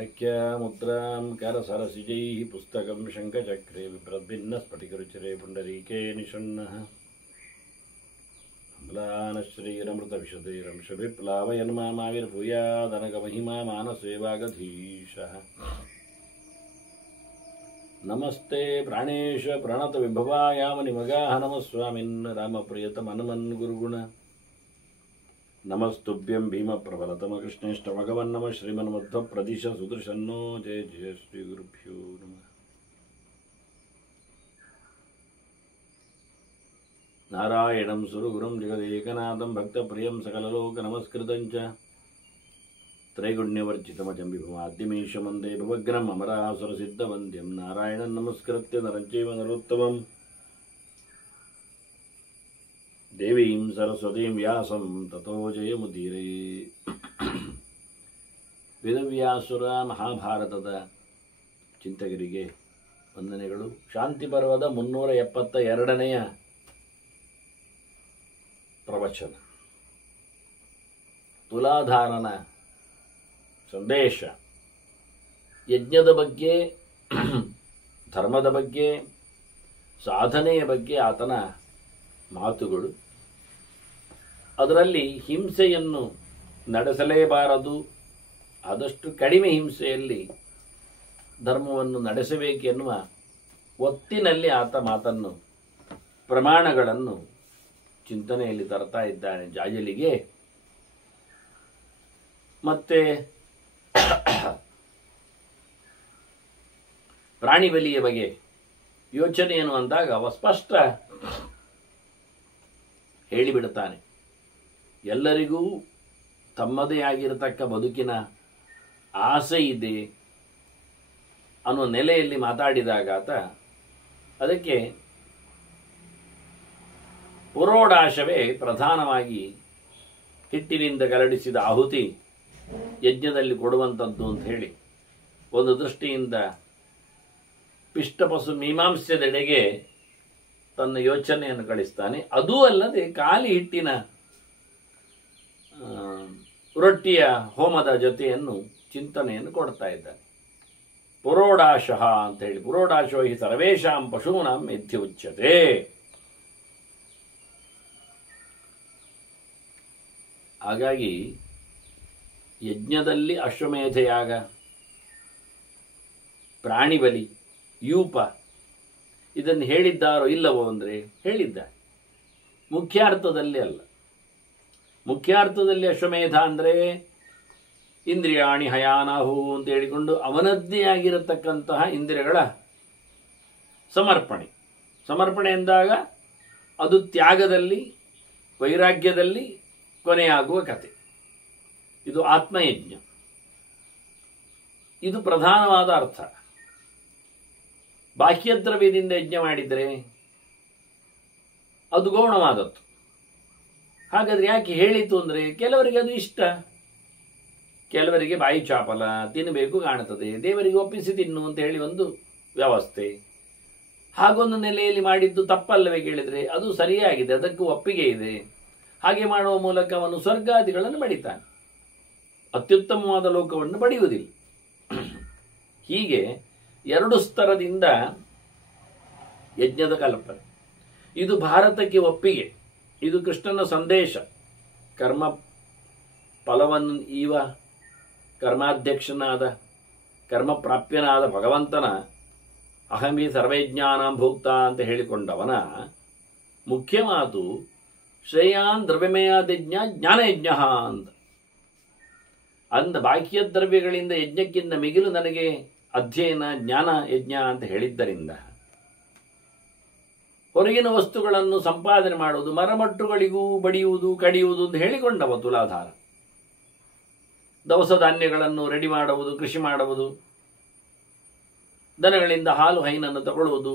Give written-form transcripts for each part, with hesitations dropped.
व्याख्यामुद्रां करसरसिजैः पुस्तकं शङ्खचक्रे विप्रद्भिन्नस्फटिकरुचिरे पुण्डरीके निषण्णः अम्लानश्रीरमृतविशदैरंशभिप्लावयन् मामाविर्भूयादनगमहिमा मानसे वागधीशः नमस्ते प्राणेश प्रणतविभवायामनिमगाः नमः स्वामिन् रामप्रियतमनुमन् गुरुगुण नमस्तुभ्यं भीमप्रबलतमकृष्णेष्ट भगवन्नमः श्रीमन्मध्वप्रदिश सुदर्शन्नो जय जय श्रीगुरुभ्यो नमः। नारायणं सुरगुरुं जगदेकनाथं भक्तप्रियं सकललोकनमस्कृतं च त्रैगुण्यवर्जितमजं विभुमाद्यमीशमन्दे भवग्नम् अमरासुरसिद्धवन्द्यं नारायणं नमस्कृत्य नरं चैव नरोत्तमं देवीं सरस्वतीं व्यासं ततो जयमुदीरये। ವೇದವ್ಯಾಸುರ ಮಹಾಭಾರತದ ಚಿಂತಕರಿಗೆ ವಂದನೆಗಳು. ಶಾಂತಿ ಪರ್ವದ 372ನೆಯ ಪ್ರವಚನ. ತುಲಾಧಾರನ ಸಂದೇಶ ಯಜ್ಞದ ಬಗ್ಗೆ, ಧರ್ಮದ ಬಗ್ಗೆ, ಸಾಧನೆಯ ಬಗ್ಗೆ ಆತನ ಮಾತುಗಳು. ಅದರಲ್ಲಿ ಹಿಂಸೆಯನ್ನು ನಡೆಸಲೇಬಾರದು, ಆದಷ್ಟು ಕಡಿಮೆ ಹಿಂಸೆಯಲ್ಲಿ ಧರ್ಮವನ್ನು ನಡೆಸಬೇಕೆನ್ನುವ ಒತ್ತಿನಲ್ಲಿ ಆತ ಮಾತನ್ನು, ಪ್ರಮಾಣಗಳನ್ನು ಚಿಂತನೆಯಲ್ಲಿ ತರ್ತಾ ಇದ್ದಾನೆ ಜಾಜಲಿಗೆ. ಮತ್ತೆ ಪ್ರಾಣಿ ಬಲಿಯ ಬಗ್ಗೆ ಯೋಚನೆಯನ್ನು ಅಂದಾಗ ಅವ ಸ್ಪಷ್ಟ ಹೇಳಿಬಿಡುತ್ತಾನೆ. ಎಲ್ಲರಿಗೂ ತಮ್ಮದೇ ಆಗಿರತಕ್ಕ ಬದುಕಿನ ಆಸೆ ಇದೆ ಅನ್ನೋ ನೆಲೆಯಲ್ಲಿ ಮಾತಾಡಿದಾಗ ಆತ ಅದಕ್ಕೆ ಪುರೋಡಾಶವೇ ಪ್ರಧಾನವಾಗಿ ಹಿಟ್ಟಿನಿಂದ ಗರಡಿಸಿದ ಆಹುತಿ ಯಜ್ಞದಲ್ಲಿ ಕೊಡುವಂಥದ್ದು ಅಂತ ಹೇಳಿ ಒಂದು ದೃಷ್ಟಿಯಿಂದ ಪಿಷ್ಟಪಶು ಮೀಮಾಂಸ್ಯದೆಡೆಗೆ ತನ್ನ ಯೋಚನೆಯನ್ನು ಕಳಿಸ್ತಾನೆ. ಅದೂ ಅಲ್ಲದೆ ಖಾಲಿ ಹಿಟ್ಟಿನ ರೊಟ್ಟಿಯ ಹೋಮದ ಜೊತೆಯನ್ನು ಚಿಂತನೆಯನ್ನು ಕೊಡ್ತಾ ಇದ್ದಾನೆ. ಪುರೋಡಾಶಃ ಅಂತ ಹೇಳಿ, ಪುರೋಡಾಶೋ ಹಿ ಸರ್ವೇಷಾಂ ಪಶೂನಾಂ ಮಿಥ್ಯ ಉಚ್ಯತೆ. ಹಾಗಾಗಿ ಯಜ್ಞದಲ್ಲಿ ಅಶ್ವಮೇಧಯಾಗ, ಪ್ರಾಣಿ ಬಲಿ, ಯೂಪ ಇದನ್ನು ಹೇಳಿದ್ದಾರೋ ಇಲ್ಲವೋ ಅಂದರೆ ಹೇಳಿದ್ದಾರೆ. ಮುಖ್ಯಾರ್ಥದಲ್ಲಿ ಅಲ್ಲ. ಮುಖ್ಯಾರ್ಥದಲ್ಲಿ ಅಶ್ವಮೇಧ ಅಂದರೆ ಇಂದ್ರಿಯಾಣಿ ಹಯಾನಾಹು ಅಂತ ಹೇಳಿಕೊಂಡು ಅವನದ್ದೇ ಆಗಿರತಕ್ಕಂತಹ ಇಂದ್ರಿಯಗಳ ಸಮರ್ಪಣೆ. ಸಮರ್ಪಣೆ ಎಂದಾಗ ಅದು ತ್ಯಾಗದಲ್ಲಿ, ವೈರಾಗ್ಯದಲ್ಲಿ ಕೊನೆಯಾಗುವ ಕತೆ. ಇದು ಆತ್ಮಯಜ್ಞ. ಇದು ಪ್ರಧಾನವಾದ ಅರ್ಥ. ಬಾಹ್ಯದ್ರವ್ಯದಿಂದ ಯಜ್ಞ ಮಾಡಿದರೆ ಅದು ಗೌಣವಾದದ್ದು. ಹಾಗಾದ್ರೆ ಯಾಕೆ ಹೇಳಿತು ಅಂದರೆ ಕೆಲವರಿಗೆ ಅದು ಇಷ್ಟ, ಕೆಲವರಿಗೆ ಬಾಯಿ ಚಾಪಲ, ತಿನ್ನಬೇಕು ಕಾಣುತ್ತದೆ, ದೇವರಿಗೆ ಒಪ್ಪಿಸಿ ತಿನ್ನು ಅಂತ ಹೇಳಿ ಒಂದು ವ್ಯವಸ್ಥೆ. ಹಾಗೊಂದು ನೆಲೆಯಲ್ಲಿ ಮಾಡಿದ್ದು ತಪ್ಪಲ್ಲವೇ ಕೇಳಿದರೆ ಅದು ಸರಿಯಾಗಿದೆ, ಅದಕ್ಕೂ ಒಪ್ಪಿಗೆ ಇದೆ. ಹಾಗೆ ಮಾಡುವ ಮೂಲಕ ಅವನು ಸ್ವರ್ಗಾದಿಗಳನ್ನು ಪಡಿತಾನೆ, ಅತ್ಯುತ್ತಮವಾದ ಲೋಕವನ್ನು ಪಡೆಯುವುದಿಲ್ಲ. ಹೀಗೆ ಎರಡು ಸ್ತರದಿಂದ ಯಜ್ಞದ ಕಲ್ಪನೆ. ಇದು ಭಾರತಕ್ಕೆ ಒಪ್ಪಿಗೆ, ಇದು ಕೃಷ್ಣನ ಸಂದೇಶ. ಕರ್ಮ ಫಲವನ್ನು ಈವ ಕರ್ಮಾಧ್ಯಕ್ಷನಾದ, ಕರ್ಮಪ್ರಾಪ್ಯನಾದ ಭಗವಂತನ ಅಹಮಿ ಸರ್ವಜ್ಞಾನಾಂ ಭೋಕ್ತ ಅಂತ ಹೇಳಿಕೊಂಡವನ ಮುಖ್ಯ ಮಾತು ಶ್ರೇಯಾನ್ ದ್ರವ್ಯಮಯಾದಜ್ಞ ಜ್ಞಾನಯಜ್ಞ ಅಂತ. ಅಂದ ಬಾಹ್ಯ ದ್ರವ್ಯಗಳಿಂದ ಯಜ್ಞಕ್ಕಿಂತ ಮಿಗಿಲು ನನಗೆ ಅಧ್ಯಯನ ಜ್ಞಾನ ಯಜ್ಞ ಅಂತ ಹೇಳಿದ್ದರಿಂದ ಹೊರಗಿನ ವಸ್ತುಗಳನ್ನು ಸಂಪಾದನೆ ಮಾಡುವುದು, ಮರಮಟ್ಟುಗಳಿಗೂ ಬಡಿಯುವುದು, ಕಡಿಯುವುದು ಅಂತ ಹೇಳಿಕೊಂಡವ ತುಲಾಧಾರ. ದವಸ ಧಾನ್ಯಗಳನ್ನು ರೆಡಿ ಮಾಡುವುದು, ಕೃಷಿ ಮಾಡುವುದು, ದನಗಳಿಂದ ಹಾಲು ಹೈನನ್ನು ತಗೊಳ್ಳುವುದು,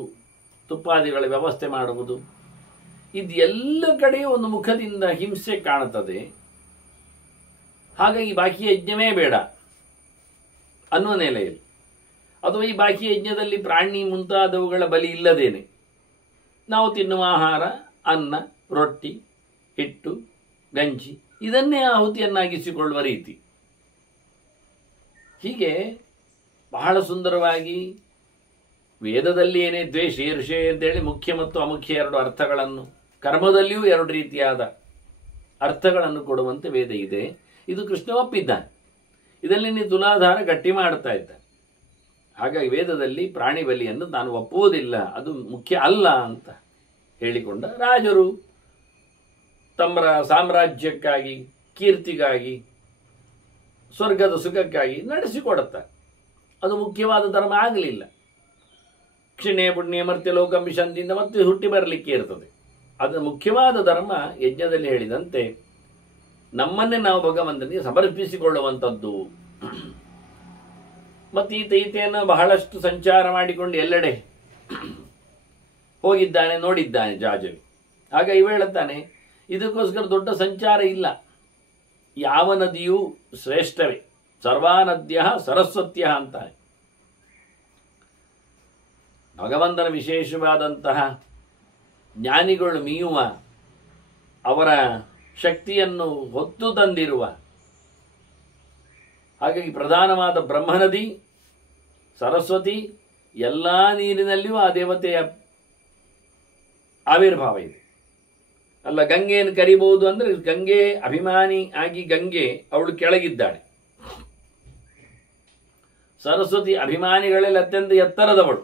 ತುಪ್ಪಾದಿಗಳ ವ್ಯವಸ್ಥೆ ಮಾಡುವುದು, ಇದೆಲ್ಲ ಕಡೆಯೂ ಒಂದು ಮುಖದಿಂದ ಹಿಂಸೆ ಕಾಣುತ್ತದೆ. ಹಾಗಾಗಿ ಬಾಕಿ ಯಜ್ಞವೇ ಬೇಡ ಅನ್ನುವ ನೆಲೆಯಲ್ಲಿ, ಅಥವಾ ಈ ಬಾಕಿ ಯಜ್ಞದಲ್ಲಿ ಪ್ರಾಣಿ ಮುಂತಾದವುಗಳ ಬಲಿ ಇಲ್ಲದೇನೆ ನಾವು ತಿನ್ನುವ ಆಹಾರ ಅನ್ನ, ರೊಟ್ಟಿ, ಹಿಟ್ಟು, ಗಂಜಿ ಇದನ್ನೇ ಆಹುತಿಯನ್ನಾಗಿಸಿಕೊಳ್ಳುವ ರೀತಿ. ಹೀಗೆ ಬಹಳ ಸುಂದರವಾಗಿ ವೇದದಲ್ಲಿ ಏನೇ ದ್ವೇಷ ಈರ್ಷೆ ಅಂತೇಳಿ ಮುಖ್ಯ ಮತ್ತು ಅಮುಖ್ಯ ಎರಡು ಅರ್ಥಗಳನ್ನು, ಕರ್ಮದಲ್ಲಿಯೂ ಎರಡು ರೀತಿಯಾದ ಅರ್ಥಗಳನ್ನು ಕೊಡುವಂತೆ ವೇದ ಇದೆ. ಇದು ಕೃಷ್ಣ ಒಪ್ಪಿದ್ದಾನೆ. ಇದರಲ್ಲಿ ನೀನು ತುಲಾಧಾರ ಗಟ್ಟಿ ಮಾಡ್ತಾ ಇದ್ದ. ಹಾಗಾಗಿ ವೇದದಲ್ಲಿ ಪ್ರಾಣಿ ಬಲಿಯನ್ನು ನಾನು ಒಪ್ಪುವುದಿಲ್ಲ, ಅದು ಮುಖ್ಯ ಅಲ್ಲ ಅಂತ ಹೇಳಿಕೊಂಡ ರಾಜರು ತಮ್ಮ ಸಾಮ್ರಾಜ್ಯಕ್ಕಾಗಿ, ಕೀರ್ತಿಗಾಗಿ, ಸ್ವರ್ಗದ ಸುಖಕ್ಕಾಗಿ ನಡೆಸಿಕೊಡುತ್ತಾರೆ. ಅದು ಮುಖ್ಯವಾದ ಧರ್ಮ ಆಗಲಿಲ್ಲ. ಕ್ಷಿಣೆ ಪುಣ್ಯ ಮರ್ತ್ಯ ಲೋಕಂ ವಿಶಂತಿಯಿಂದ ಮತ್ತೆ ಹುಟ್ಟಿ ಬರಲಿಕ್ಕೆ ಇರ್ತದೆ. ಅದು ಮುಖ್ಯವಾದ ಧರ್ಮ ಯಜ್ಞದಲ್ಲಿ ಹೇಳಿದಂತೆ ನಮ್ಮನ್ನೇ ನಾವು ಭಗವಂತನಿಗೆ ಸಮರ್ಪಿಸಿಕೊಳ್ಳುವಂಥದ್ದು. ಮತ್ತು ಈತೆಯನ್ನು ಬಹಳಷ್ಟು ಸಂಚಾರ ಮಾಡಿಕೊಂಡು ಎಲ್ಲೆಡೆ ಹೋಗಿದ್ದಾನೆ, ನೋಡಿದ್ದಾನೆ ಜಾಜವಿ. ಆಗ ಇವ ಹೇಳುತ್ತಾನೆ, ಇದಕ್ಕೋಸ್ಕರ ದೊಡ್ಡ ಸಂಚಾರ ಇಲ್ಲ, ಯಾವ ನದಿಯೂ ಶ್ರೇಷ್ಠವೇ, ಸರ್ವಾ ನದ್ಯ ಸರಸ್ವತ್ಯ ಅಂತಾನೆ. ಭಗವಂತನ ವಿಶೇಷವಾದಂತಹ ಜ್ಞಾನಿಗಳು ಮೀಯುವ, ಅವರ ಶಕ್ತಿಯನ್ನು ಹೊತ್ತು ತಂದಿರುವ, ಹಾಗಾಗಿ ಪ್ರಧಾನವಾದ ಬ್ರಹ್ಮನದಿ ಸರಸ್ವತಿ, ಎಲ್ಲ ನೀರಿನಲ್ಲಿಯೂ ಆ ದೇವತೆಯ ಆವಿರ್ಭಾವ ಇದೆ. ಅಲ್ಲ, ಗಂಗೆಯನ್ನು ಕರಿಬಹುದು ಅಂದರೆ ಗಂಗೆ ಅಭಿಮಾನಿ ಆಗಿ ಗಂಗೆ ಅವಳು ಕೆಳಗಿದ್ದಾಳೆ. ಸರಸ್ವತಿ ಅಭಿಮಾನಿಗಳಲ್ಲಿ ಅತ್ಯಂತ ಎತ್ತರದವಳು,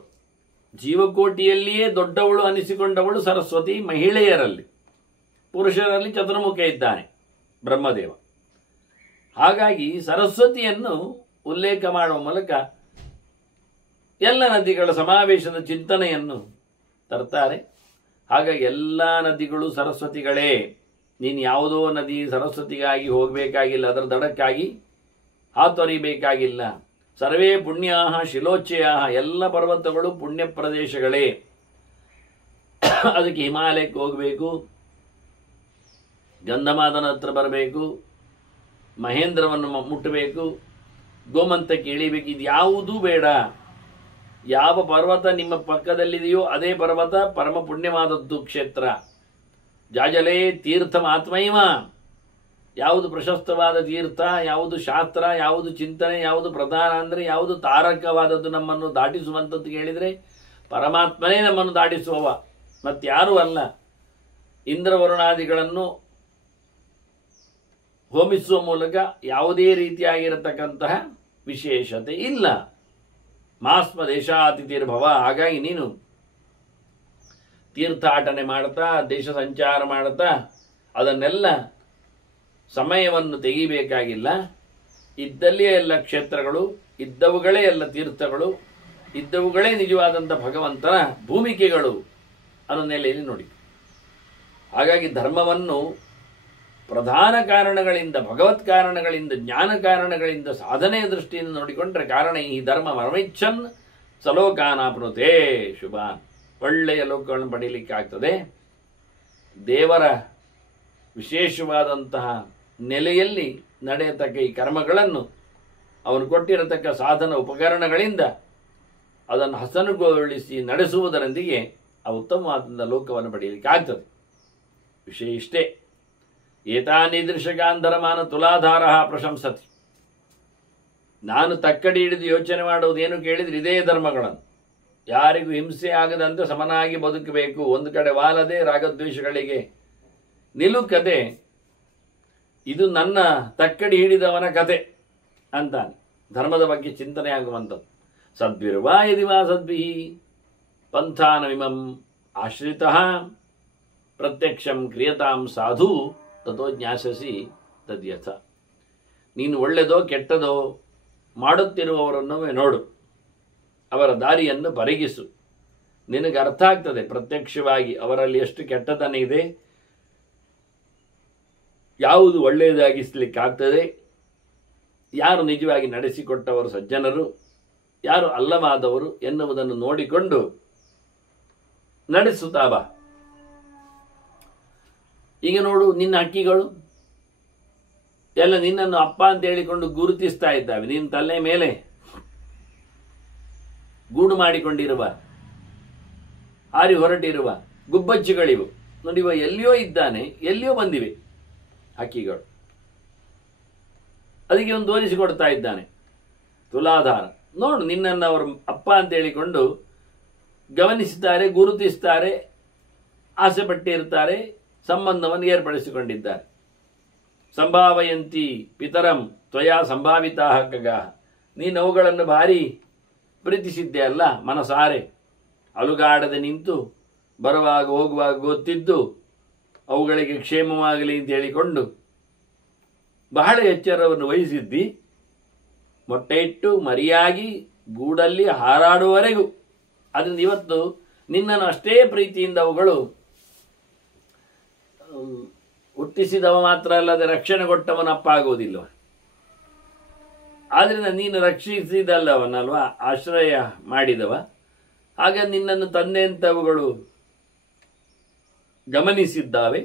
ಜೀವಕೋಟಿಯಲ್ಲಿಯೇ ದೊಡ್ಡವಳು ಅನಿಸಿಕೊಂಡವಳು ಸರಸ್ವತಿ. ಮಹಿಳೆಯರಲ್ಲಿ, ಪುರುಷರಲ್ಲಿ ಚತುರ್ಮುಖ ಇದ್ದಾನೆ ಬ್ರಹ್ಮದೇವ. ಹಾಗಾಗಿ ಸರಸ್ವತಿಯನ್ನು ಉಲ್ಲೇಖ ಮಾಡುವ ಮೂಲಕ ಎಲ್ಲ ನದಿಗಳ ಸಮಾವೇಶದ ಚಿಂತನೆಯನ್ನು ತರ್ತಾರೆ. ಹಾಗಾಗಿ ಎಲ್ಲ ನದಿಗಳು ಸರಸ್ವತಿಗಳೇ. ನೀನು ಯಾವುದೋ ನದಿ ಸರಸ್ವತಿಗಾಗಿ ಹೋಗಬೇಕಾಗಿಲ್ಲ, ಅದರ ದಡಕ್ಕಾಗಿ ಹಾತೊರಿಬೇಕಾಗಿಲ್ಲ. ಸರ್ವೇ ಪುಣ್ಯಾಹ ಶಿಲೋಚ್ಯಯಾಹ, ಎಲ್ಲ ಪರ್ವತಗಳು ಪುಣ್ಯ ಪ್ರದೇಶಗಳೇ. ಅದಕ್ಕೆ ಹಿಮಾಲಯಕ್ಕೆ ಹೋಗಬೇಕು, ಗಂಧಮಾದನ ಹತ್ರ ಬರಬೇಕು, ಮಹೇಂದ್ರವನ್ನು ಮುಟ್ಟಬೇಕು, ಗೋಮಂತಕ್ಕೆ ಇಳಿಬೇಕು. ಇದು ಯಾವುದೂ ಬೇಡ. ಯಾವ ಪರ್ವತ ನಿಮ್ಮ ಪಕ್ಕದಲ್ಲಿದೆಯೋ ಅದೇ ಪರ್ವತ ಪರಮ ಪುಣ್ಯವಾದದ್ದು ಕ್ಷೇತ್ರ. ಜಾಜಲೇ ತೀರ್ಥಂ ಆತ್ಮೈವ. ಯಾವುದು ಪ್ರಶಸ್ತವಾದ ತೀರ್ಥ, ಯಾವುದು ಶಾಸ್ತ್ರ, ಯಾವುದು ಚಿಂತನೆ, ಯಾವುದು ಪ್ರಧಾನ ಅಂದರೆ ಯಾವುದು ತಾರಕವಾದದ್ದು, ನಮ್ಮನ್ನು ದಾಟಿಸುವಂಥದ್ದು ಹೇಳಿದರೆ ಪರಮಾತ್ಮನೇ ನಮ್ಮನ್ನು ದಾಟಿಸುವವ, ಮತ್ತಾರೂ ಅಲ್ಲ. ಇಂದ್ರವರುಣಾದಿಗಳನ್ನು ಹೋಮಿಸುವ ಮೂಲಕ ಯಾವುದೇ ರೀತಿಯಾಗಿರತಕ್ಕಂತಹ ವಿಶೇಷತೆ ಇಲ್ಲ. ಮಾಸ್ಮ ದೇಶಾತಿಥಿರ್ಭವ. ಹಾಗಾಗಿ ನೀನು ತೀರ್ಥಾಟನೆ ಮಾಡ್ತಾ, ದೇಶ ಸಂಚಾರ ಮಾಡ್ತಾ, ಅದನ್ನೆಲ್ಲ ಸಮಯವನ್ನು ತೆಗಿಬೇಕಾಗಿಲ್ಲ. ಇದ್ದಲ್ಲಿಯೇ ಎಲ್ಲ ಕ್ಷೇತ್ರಗಳು, ಇದ್ದವುಗಳೇ ಎಲ್ಲ ತೀರ್ಥಗಳು, ಇದ್ದವುಗಳೇ ನಿಜವಾದಂಥ ಭಗವಂತನ ಭೂಮಿಕೆಗಳು ಅನ್ನೋ ನೆಲೆಯಲ್ಲಿ ನೋಡಿ. ಹಾಗಾಗಿ ಧರ್ಮವನ್ನು ಪ್ರಧಾನ ಕಾರಣಗಳಿಂದ, ಭಗವತ್ ಕಾರಣಗಳಿಂದ, ಜ್ಞಾನ ಕಾರಣಗಳಿಂದ, ಸಾಧನೆಯ ದೃಷ್ಟಿಯಿಂದ ನೋಡಿಕೊಂಡ್ರೆ ಕಾರಣ ಈ ಧರ್ಮ ಮರಮಿಚ್ಛನ್ ಸಲೋಕಾನಾಪ್ನುತೇ ಶುಭಾನ್. ಒಳ್ಳೆಯ ಲೋಕಗಳನ್ನು ಪಡೀಲಿಕ್ಕೆ ಆಗ್ತದೆ. ದೇವರ ವಿಶೇಷವಾದಂತಹ ನೆಲೆಯಲ್ಲಿ ನಡೆಯತಕ್ಕ ಈ ಕರ್ಮಗಳನ್ನು ಅವನು ಕೊಟ್ಟಿರತಕ್ಕ ಸಾಧನ ಉಪಕರಣಗಳಿಂದ ಅದನ್ನು ಹಸನುಗೊಳಿಸಿ ನಡೆಸುವುದರೊಂದಿಗೆ ಆ ಉತ್ತಮವಾದ ಲೋಕವನ್ನು ಪಡೆಯಲಿಕ್ಕೆ ಆಗ್ತದೆ. ವಿಷಯ ಇಷ್ಟೇ. ಏತಾನಿದೃಶಕಾನ್ ಧರ್ಮಾನ ತುಲಾಧಾರ ಪ್ರಶಂಸತಿ. ನಾನು ತಕ್ಕಡಿ ಹಿಡಿದು ಯೋಚನೆ ಮಾಡುವುದೇನು ಕೇಳಿದ್ರೆ ಇದೇ ಧರ್ಮಗಳನ್ನು. ಯಾರಿಗೂ ಹಿಂಸೆ ಆಗದಂತೆ ಸಮನಾಗಿ ಬದುಕಬೇಕು, ಒಂದು ಕಡೆ ವಾಲದೆ ರಾಗದ್ವೇಷಗಳಿಗೆ ನಿಲುಕದೆ, ಇದು ನನ್ನ ತಕ್ಕಡಿ ಹಿಡಿದವನ ಕತೆ ಅಂತಾನೆ. ಧರ್ಮದ ಬಗ್ಗೆ ಚಿಂತನೆ ಆಗುವಂಥದ್ದು. ಸದ್ವಿರ್ವಾ ಯದಿವಾ ಸದ್ಭಿಃ ಪಂಥಾನಮಿಮಂ ಆಶ್ರಿತಃ ಪ್ರತ್ಯಕ್ಷಂ ಕ್ರಿಯತಾಂ ಸಾಧು ತಥೋ ಜ್ಞಾಸಸಿ ತದ್ಯಥ. ನೀನು ಒಳ್ಳೆದೋ ಕೆಟ್ಟದೋ ಮಾಡುತ್ತಿರುವವರನ್ನು ನೋಡು, ಅವರ ದಾರಿಯನ್ನು ಪರಿಗಿಸು. ನಿನಗೆ ಅರ್ಥ ಆಗ್ತದೆ ಪ್ರತ್ಯಕ್ಷವಾಗಿ ಅವರಲ್ಲಿ ಎಷ್ಟು ಕೆಟ್ಟತನ ಇದೆ, ಯಾವುದು ಒಳ್ಳೆಯದಾಗಿಸಲಿಕ್ಕಾಗ್ತದೆ, ಯಾರು ನಿಜವಾಗಿ ನಡೆಸಿಕೊಟ್ಟವರು ಸಜ್ಜನರು, ಯಾರು ಅಲ್ಲವಾದವರು ಎನ್ನುವುದನ್ನು ನೋಡಿಕೊಂಡು ನಡೆಸುತ್ತಾ ಬಾ. ಈಗ ನೋಡು, ನಿನ್ನ ಹಕ್ಕಿಗಳು ಎಲ್ಲ ನಿನ್ನನ್ನು ಅಪ್ಪ ಅಂತ ಹೇಳಿಕೊಂಡು ಗುರುತಿಸ್ತಾ ಇದ್ದಾವೆ. ನಿನ್ನ ತಲೆ ಮೇಲೆ ಗೂಡು ಮಾಡಿಕೊಂಡಿರುವ, ಹಾರಿ ಹೊರಟಿರುವ ಗುಬ್ಬಚ್ಚಿಗಳಿವು. ನೋಡಿ, ಇವ ಎಲ್ಲಿಯೋ ಇದ್ದಾನೆ, ಎಲ್ಲಿಯೋ ಬಂದಿವೆ ಹಕ್ಕಿಗಳು. ಅದಕ್ಕೆ ಒಂದು ತೋರಿಸಿಕೊಡ್ತಾ ಇದ್ದಾನೆ ತುಲಾಧಾರ. ನೋಡು, ನಿನ್ನನ್ನು ಅವರು ಅಪ್ಪ ಅಂತ ಹೇಳಿಕೊಂಡು ಗಮನಿಸಿದ್ದಾರೆ, ಗುರುತಿಸ್ತಾರೆ, ಆಸೆ ಪಟ್ಟಿರ್ತಾರೆ, ಸಂಬಂಧವನ್ನು ಏರ್ಪಡಿಸಿಕೊಂಡಿದ್ದಾರೆ. ಸಂಭಾವಯಂತಿ ಪಿತರಂ ತ್ವಯಾ ಸಂಭಾವಿತಾ ಖಗಾಃ. ನೀನು ಅವುಗಳನ್ನು ಭಾರಿ ಪ್ರೀತಿಸಿದ್ದೆ ಅಲ್ಲ, ಮನಸಾರೆ ಅಲುಗಾಡದೆ ನಿಂತು ಬರುವಾಗ ಹೋಗುವಾಗ ಗೊತ್ತಿದ್ದು ಅವುಗಳಿಗೆ ಕ್ಷೇಮವಾಗಲಿ ಅಂತ ಹೇಳಿಕೊಂಡು ಬಹಳ ಎಚ್ಚರವನ್ನು ವಹಿಸಿದ್ದಿ. ಮೊಟ್ಟೆ ಇಟ್ಟು ಮರಿಯಾಗಿ ಗೂಡಲ್ಲಿ ಹಾರಾಡುವವರೆಗೂ. ಅದರಿಂದ ಇವತ್ತು ನಿನ್ನನ್ನು ಅಷ್ಟೇ ಪ್ರೀತಿಯಿಂದ ಅವುಗಳು ಹುಟ್ಟಿಸಿದವ ಮಾತ್ರ ಅಲ್ಲದೆ ರಕ್ಷಣೆ ಕೊಟ್ಟವನಪ್ಪ ಆಗುವುದಿಲ್ಲ. ಆದ್ರಿಂದ ನೀನು ರಕ್ಷಿಸಿದಲ್ಲವನಲ್ವಾ, ಆಶ್ರಯ ಮಾಡಿದವ. ಆಗ ನಿನ್ನನ್ನು ತಂದೆ ಅಂತ ಅವುಗಳು ಗಮನಿಸಿದ್ದಾವೆ.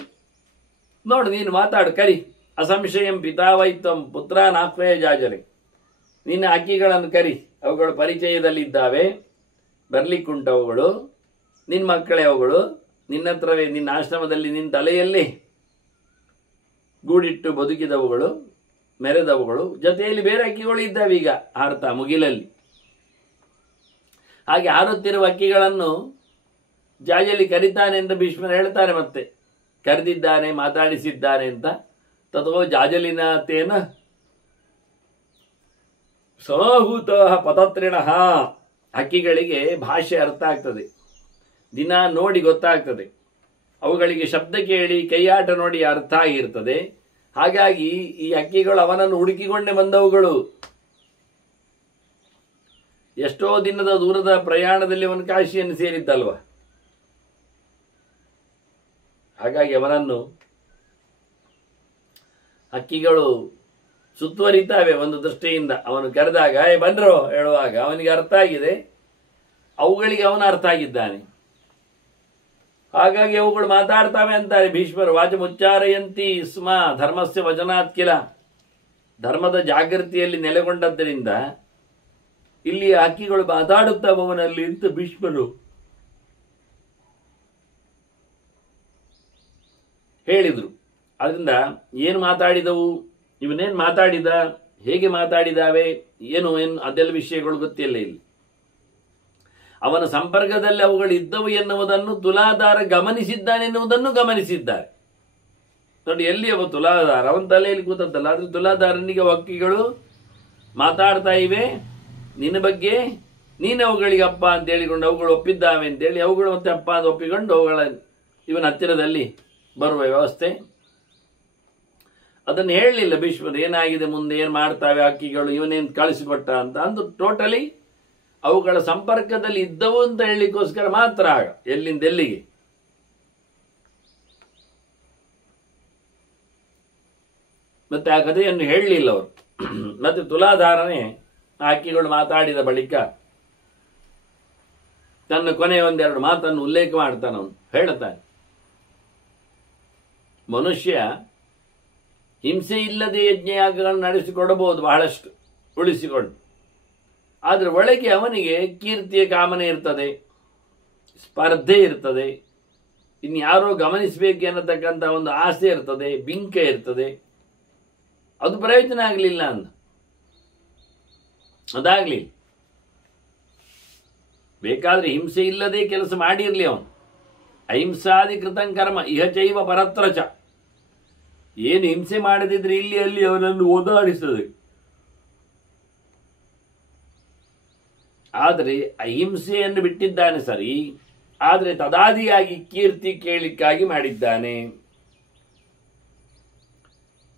ನೋಡು, ನೀನು ಮಾತಾಡು, ಕರಿ. ಅಸಂಶಯಂ ಪಿತಾವೈತ್ವಂ ಪುತ್ರ ನಾಕ್ವಯ ಜಾಜರೆ. ನಿನ್ನ ಅಕ್ಕಿಗಳನ್ನು ಕರಿ, ಅವುಗಳು ಪರಿಚಯದಲ್ಲಿದ್ದಾವೆ, ಬರ್ಲಿಕ್ಕುಂಟವುಗಳು, ನಿನ್ನ ಮಕ್ಕಳೇ ಅವುಗಳು, ನಿನ್ನ ಹತ್ರವೇ, ನಿನ್ನ ಆಶ್ರಮದಲ್ಲಿ ನಿನ್ನ ತಲೆಯಲ್ಲೇ ಗೂಡಿಟ್ಟು ಬದುಕಿದವುಗಳು, ಮೆರೆದವುಗಳು. ಜೊತೆಯಲ್ಲಿ ಬೇರೆ ಅಕ್ಕಿಗಳು ಇದ್ದಾವೆ ಈಗ ಹಾರ್ತಾ ಮುಗಿಲಲ್ಲಿ. ಹಾಗೆ ಹಾರುತ್ತಿರುವ ಅಕ್ಕಿಗಳನ್ನು ಜಾಜಲಿ ಕರೀತಾನೆ ಅಂತ ಭೀಷ್ಮರು ಹೇಳ್ತಾರೆ. ಮತ್ತೆ ಕರೆದಿದ್ದಾನೆ, ಮಾತಾಡಿಸಿದ್ದಾನೆ ಅಂತ. ತಥೋ ಜಾಜಲಿನ ತೇನ ಸಮಭೂತ ಪತತ್ರಿಣ. ಹಕ್ಕಿಗಳಿಗೆ ಭಾಷೆ ಅರ್ಥ ಆಗ್ತದೆ, ದಿನ ನೋಡಿ ಗೊತ್ತಾಗ್ತದೆ. ಅವುಗಳಿಗೆ ಶಬ್ದ ಕೇಳಿ ಕೈಯಾಟ ನೋಡಿ ಅರ್ಥ ಆಗಿರ್ತದೆ. ಹಾಗಾಗಿ ಈ ಹಕ್ಕಿಗಳು ಅವನನ್ನು ಹುಡುಕಿಕೊಂಡೇ ಬಂದವುಗಳು. ಎಷ್ಟೋ ದಿನದ ದೂರದ ಪ್ರಯಾಣದಲ್ಲಿ ಅವನು ಕಾಶಿಯನ್ನು ಸೇರಿದ್ದಲ್ವ. ಹಾಗಾಗಿ ಅವನನ್ನು ಹಕ್ಕಿಗಳು ಸುತ್ತುವರಿತಾವೆ ಒಂದು ದೃಷ್ಟಿಯಿಂದ. ಅವನು ಕರೆದಾಗ ಬನ್ರೋ ಹೇಳುವಾಗ ಅವನಿಗೆ ಅರ್ಥ ಆಗಿದೆ, ಅವುಗಳಿಗೆ ಅವನು ಅರ್ಥ ಆಗಿದ್ದಾನೆ. ಹಾಗಾಗಿ ಅವುಗಳು ಮಾತಾಡ್ತಾವೆ ಅಂತಾರೆ ಭೀಷ್ಮರು. ವಾಚಮುಚ್ಚಾರಯಂತಿ ಸ್ಮ ಧರ್ಮಸ್ಯ ವಚನಾತ್ ಕಿಲ. ಧರ್ಮದ ಜಾಗೃತಿಯಲ್ಲಿ ನೆಲೆಗೊಂಡದ್ದರಿಂದ ಇಲ್ಲಿ ಹಕ್ಕಿಗಳು ಮಾತಾಡುತ್ತವೆ ಅವನಲ್ಲಿ ಅಂತ ಭೀಷ್ಮರು ಹೇಳಿದರು. ಅದರಿಂದ ಏನು ಮಾತಾಡಿದವು, ಇವನೇನು ಮಾತಾಡಿದ, ಹೇಗೆ ಮಾತಾಡಿದಾವೆ, ಏನು ಅದೆಲ್ಲ ವಿಷಯಗಳು ಗೊತ್ತಿಲ್ಲ. ಇಲ್ಲಿ ಅವನ ಸಂಪರ್ಕದಲ್ಲಿ ಅವುಗಳು ಇದ್ದವು ಎನ್ನುವುದನ್ನು ತುಲಾಧಾರ ಗಮನಿಸಿದ್ದಾನೆನ್ನುವುದನ್ನು ಗಮನಿಸಿದ್ದಾರೆ. ನೋಡಿ, ಎಲ್ಲಿ ಅವ ತುಲಾಧಾರ, ಅವನ ತಲೆಯಲ್ಲಿ ಕೂತದ್ದಲ್ಲ. ಆದ್ರೆ ತುಲಾಧಾರನಿಗೆ ಹಕ್ಕಿಗಳು ಮಾತಾಡ್ತಾ ಇವೆ ನಿನ್ನ ಬಗ್ಗೆ, ನೀನು ಅವುಗಳಿಗೆ ಅಪ್ಪ ಅಂತ ಹೇಳಿಕೊಂಡು ಅವುಗಳು ಒಪ್ಪಿದ್ದಾವೆ ಅಂತೇಳಿ ಅವುಗಳು ಮತ್ತೆ ಅಪ್ಪ ಅಂತ ಒಪ್ಪಿಕೊಂಡು ಅವುಗಳ ಇವನ ಹತ್ತಿರದಲ್ಲಿ ಬರುವ ವ್ಯವಸ್ಥೆ. ಅದನ್ನು ಹೇಳಲಿಲ್ಲ ಭೀಷ್ಮರು, ಏನಾಗಿದೆ ಮುಂದೆ, ಏನು ಮಾಡ್ತಾವೆ ಹಕ್ಕಿಗಳು, ಇವನೇನು ಕಳಿಸಿಕೊಟ್ಟ ಅಂತ ಅಂದು ಟೋಟಲಿ ಅವುಗಳ ಸಂಪರ್ಕದಲ್ಲಿ ಇದ್ದವು ಅಂತ ಹೇಳಲಿಕ್ಕೋಸ್ಕರ ಮಾತ್ರ ಆಗ ಎಲ್ಲಿಂದ ಎಲ್ಲಿಗೆ. ಮತ್ತೆ ಆ ಕಥೆಯನ್ನು ಹೇಳಲಿಲ್ಲ ಅವರು. ಮತ್ತೆ ತುಲಾಧಾರನೇ ಆ ಹಕ್ಕಿಗಳು ಮಾತಾಡಿದ ಬಳಿಕ ತನ್ನ ಕೊನೆಯ ಒಂದೆರಡು ಮಾತನ್ನು ಉಲ್ಲೇಖ ಮಾಡ್ತಾನೆ. ಅವನು ಹೇಳ್ತಾನೆ, ಮನುಷ್ಯ ಹಿಂಸೆ ಇಲ್ಲದೆ ಯಜ್ಞಯಾಗಗಳನ್ನು ನಡೆಸಿಕೊಡಬಹುದು ಬಹಳಷ್ಟು ಉಳಿಸಿಕೊಂಡು. ಆದರೆ ಒಳಗೆ ಅವನಿಗೆ ಕೀರ್ತಿಯ ಕಾಮನೆ ಇರ್ತದೆ, ಸ್ಪರ್ಧೆ ಇರ್ತದೆ, ಇನ್ಯಾರೋ ಗಮನಿಸಬೇಕು ಅನ್ನತಕ್ಕಂಥ ಒಂದು ಆಸೆ ಇರ್ತದೆ, ಬಿಂಕ ಇರ್ತದೆ. ಅದು ಪ್ರಯೋಜನ ಆಗಲಿಲ್ಲ ಅಂದ. ಅದಾಗ್ಲಿ, ಬೇಕಾದ್ರೆ ಹಿಂಸೆ ಇಲ್ಲದೆ ಕೆಲಸ ಮಾಡಿರ್ಲಿ ಅವನು. ಅಹಿಂಸಾದಿ ಕೃತಂ ಕರ್ಮ ಇಹ ಚೈವ ಪರತ್ರಚ. ಏನು ಹಿಂಸೆ ಮಾಡದಿದ್ರೆ ಇಲ್ಲಿ ಅಲ್ಲಿ ಅವನನ್ನು ಓದಾಡಿಸ್ತದೆ. ಆದರೆ ಅಹಿಂಸೆಯನ್ನು ಬಿಟ್ಟಿದ್ದಾನೆ ಸರಿ, ಆದರೆ ತದಾದಿಯಾಗಿ ಕೀರ್ತಿ ಕೇಳಿಕ್ಕಾಗಿ ಮಾಡಿದ್ದಾನೆ,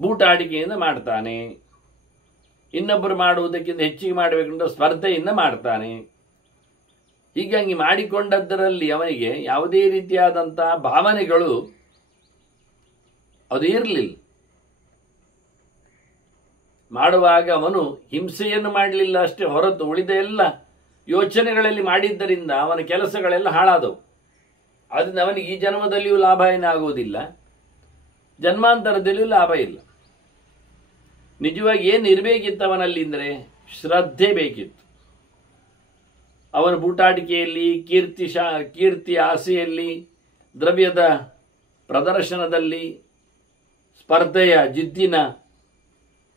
ಬೂಟಾಟಿಕೆಯಿಂದ ಮಾಡ್ತಾನೆ, ಇನ್ನೊಬ್ಬರು ಮಾಡುವುದಕ್ಕಿಂತ ಹೆಚ್ಚಿಗೆ ಮಾಡಬೇಕಂತ ಸ್ಪರ್ಧೆಯಿಂದ ಮಾಡ್ತಾನೆ. ಹೀಗಾಗಿ ಮಾಡಿಕೊಂಡದ್ದರಲ್ಲಿ ಅವನಿಗೆ ಯಾವುದೇ ರೀತಿಯಾದಂತಹ ಭಾವನೆಗಳು ಅದು ಇರಲಿಲ್ಲ. ಮಾಡುವಾಗ ಅವನು ಹಿಂಸೆಯನ್ನು ಮಾಡಲಿಲ್ಲ ಅಷ್ಟೇ ಹೊರತು ಉಳಿದ ಎಲ್ಲ ಯೋಚನೆಗಳಲ್ಲಿ ಮಾಡಿದ್ದರಿಂದ ಅವನ ಕೆಲಸಗಳೆಲ್ಲ ಹಾಳಾದವು. ಅದರಿಂದ ಅವನಿಗೆ ಈ ಜನ್ಮದಲ್ಲಿಯೂ ಲಾಭ ಏನಾಗುವುದಿಲ್ಲ, ಜನ್ಮಾಂತರದಲ್ಲಿಯೂ ಲಾಭ ಇಲ್ಲ. ನಿಜವಾಗಿ ಏನು ಇರಬೇಕಿತ್ತು ಅವನಲ್ಲಿ ಅಂದರೆ ಶ್ರದ್ಧೆ ಬೇಕಿತ್ತು. ಅವನ ಬೂಟಾಟಿಕೆಯಲ್ಲಿ, ಕೀರ್ತಿ ಆಸೆಯಲ್ಲಿ, ದ್ರವ್ಯದ ಪ್ರದರ್ಶನದಲ್ಲಿ, ಸ್ಪರ್ಧೆಯ ಜಿದ್ದಿನ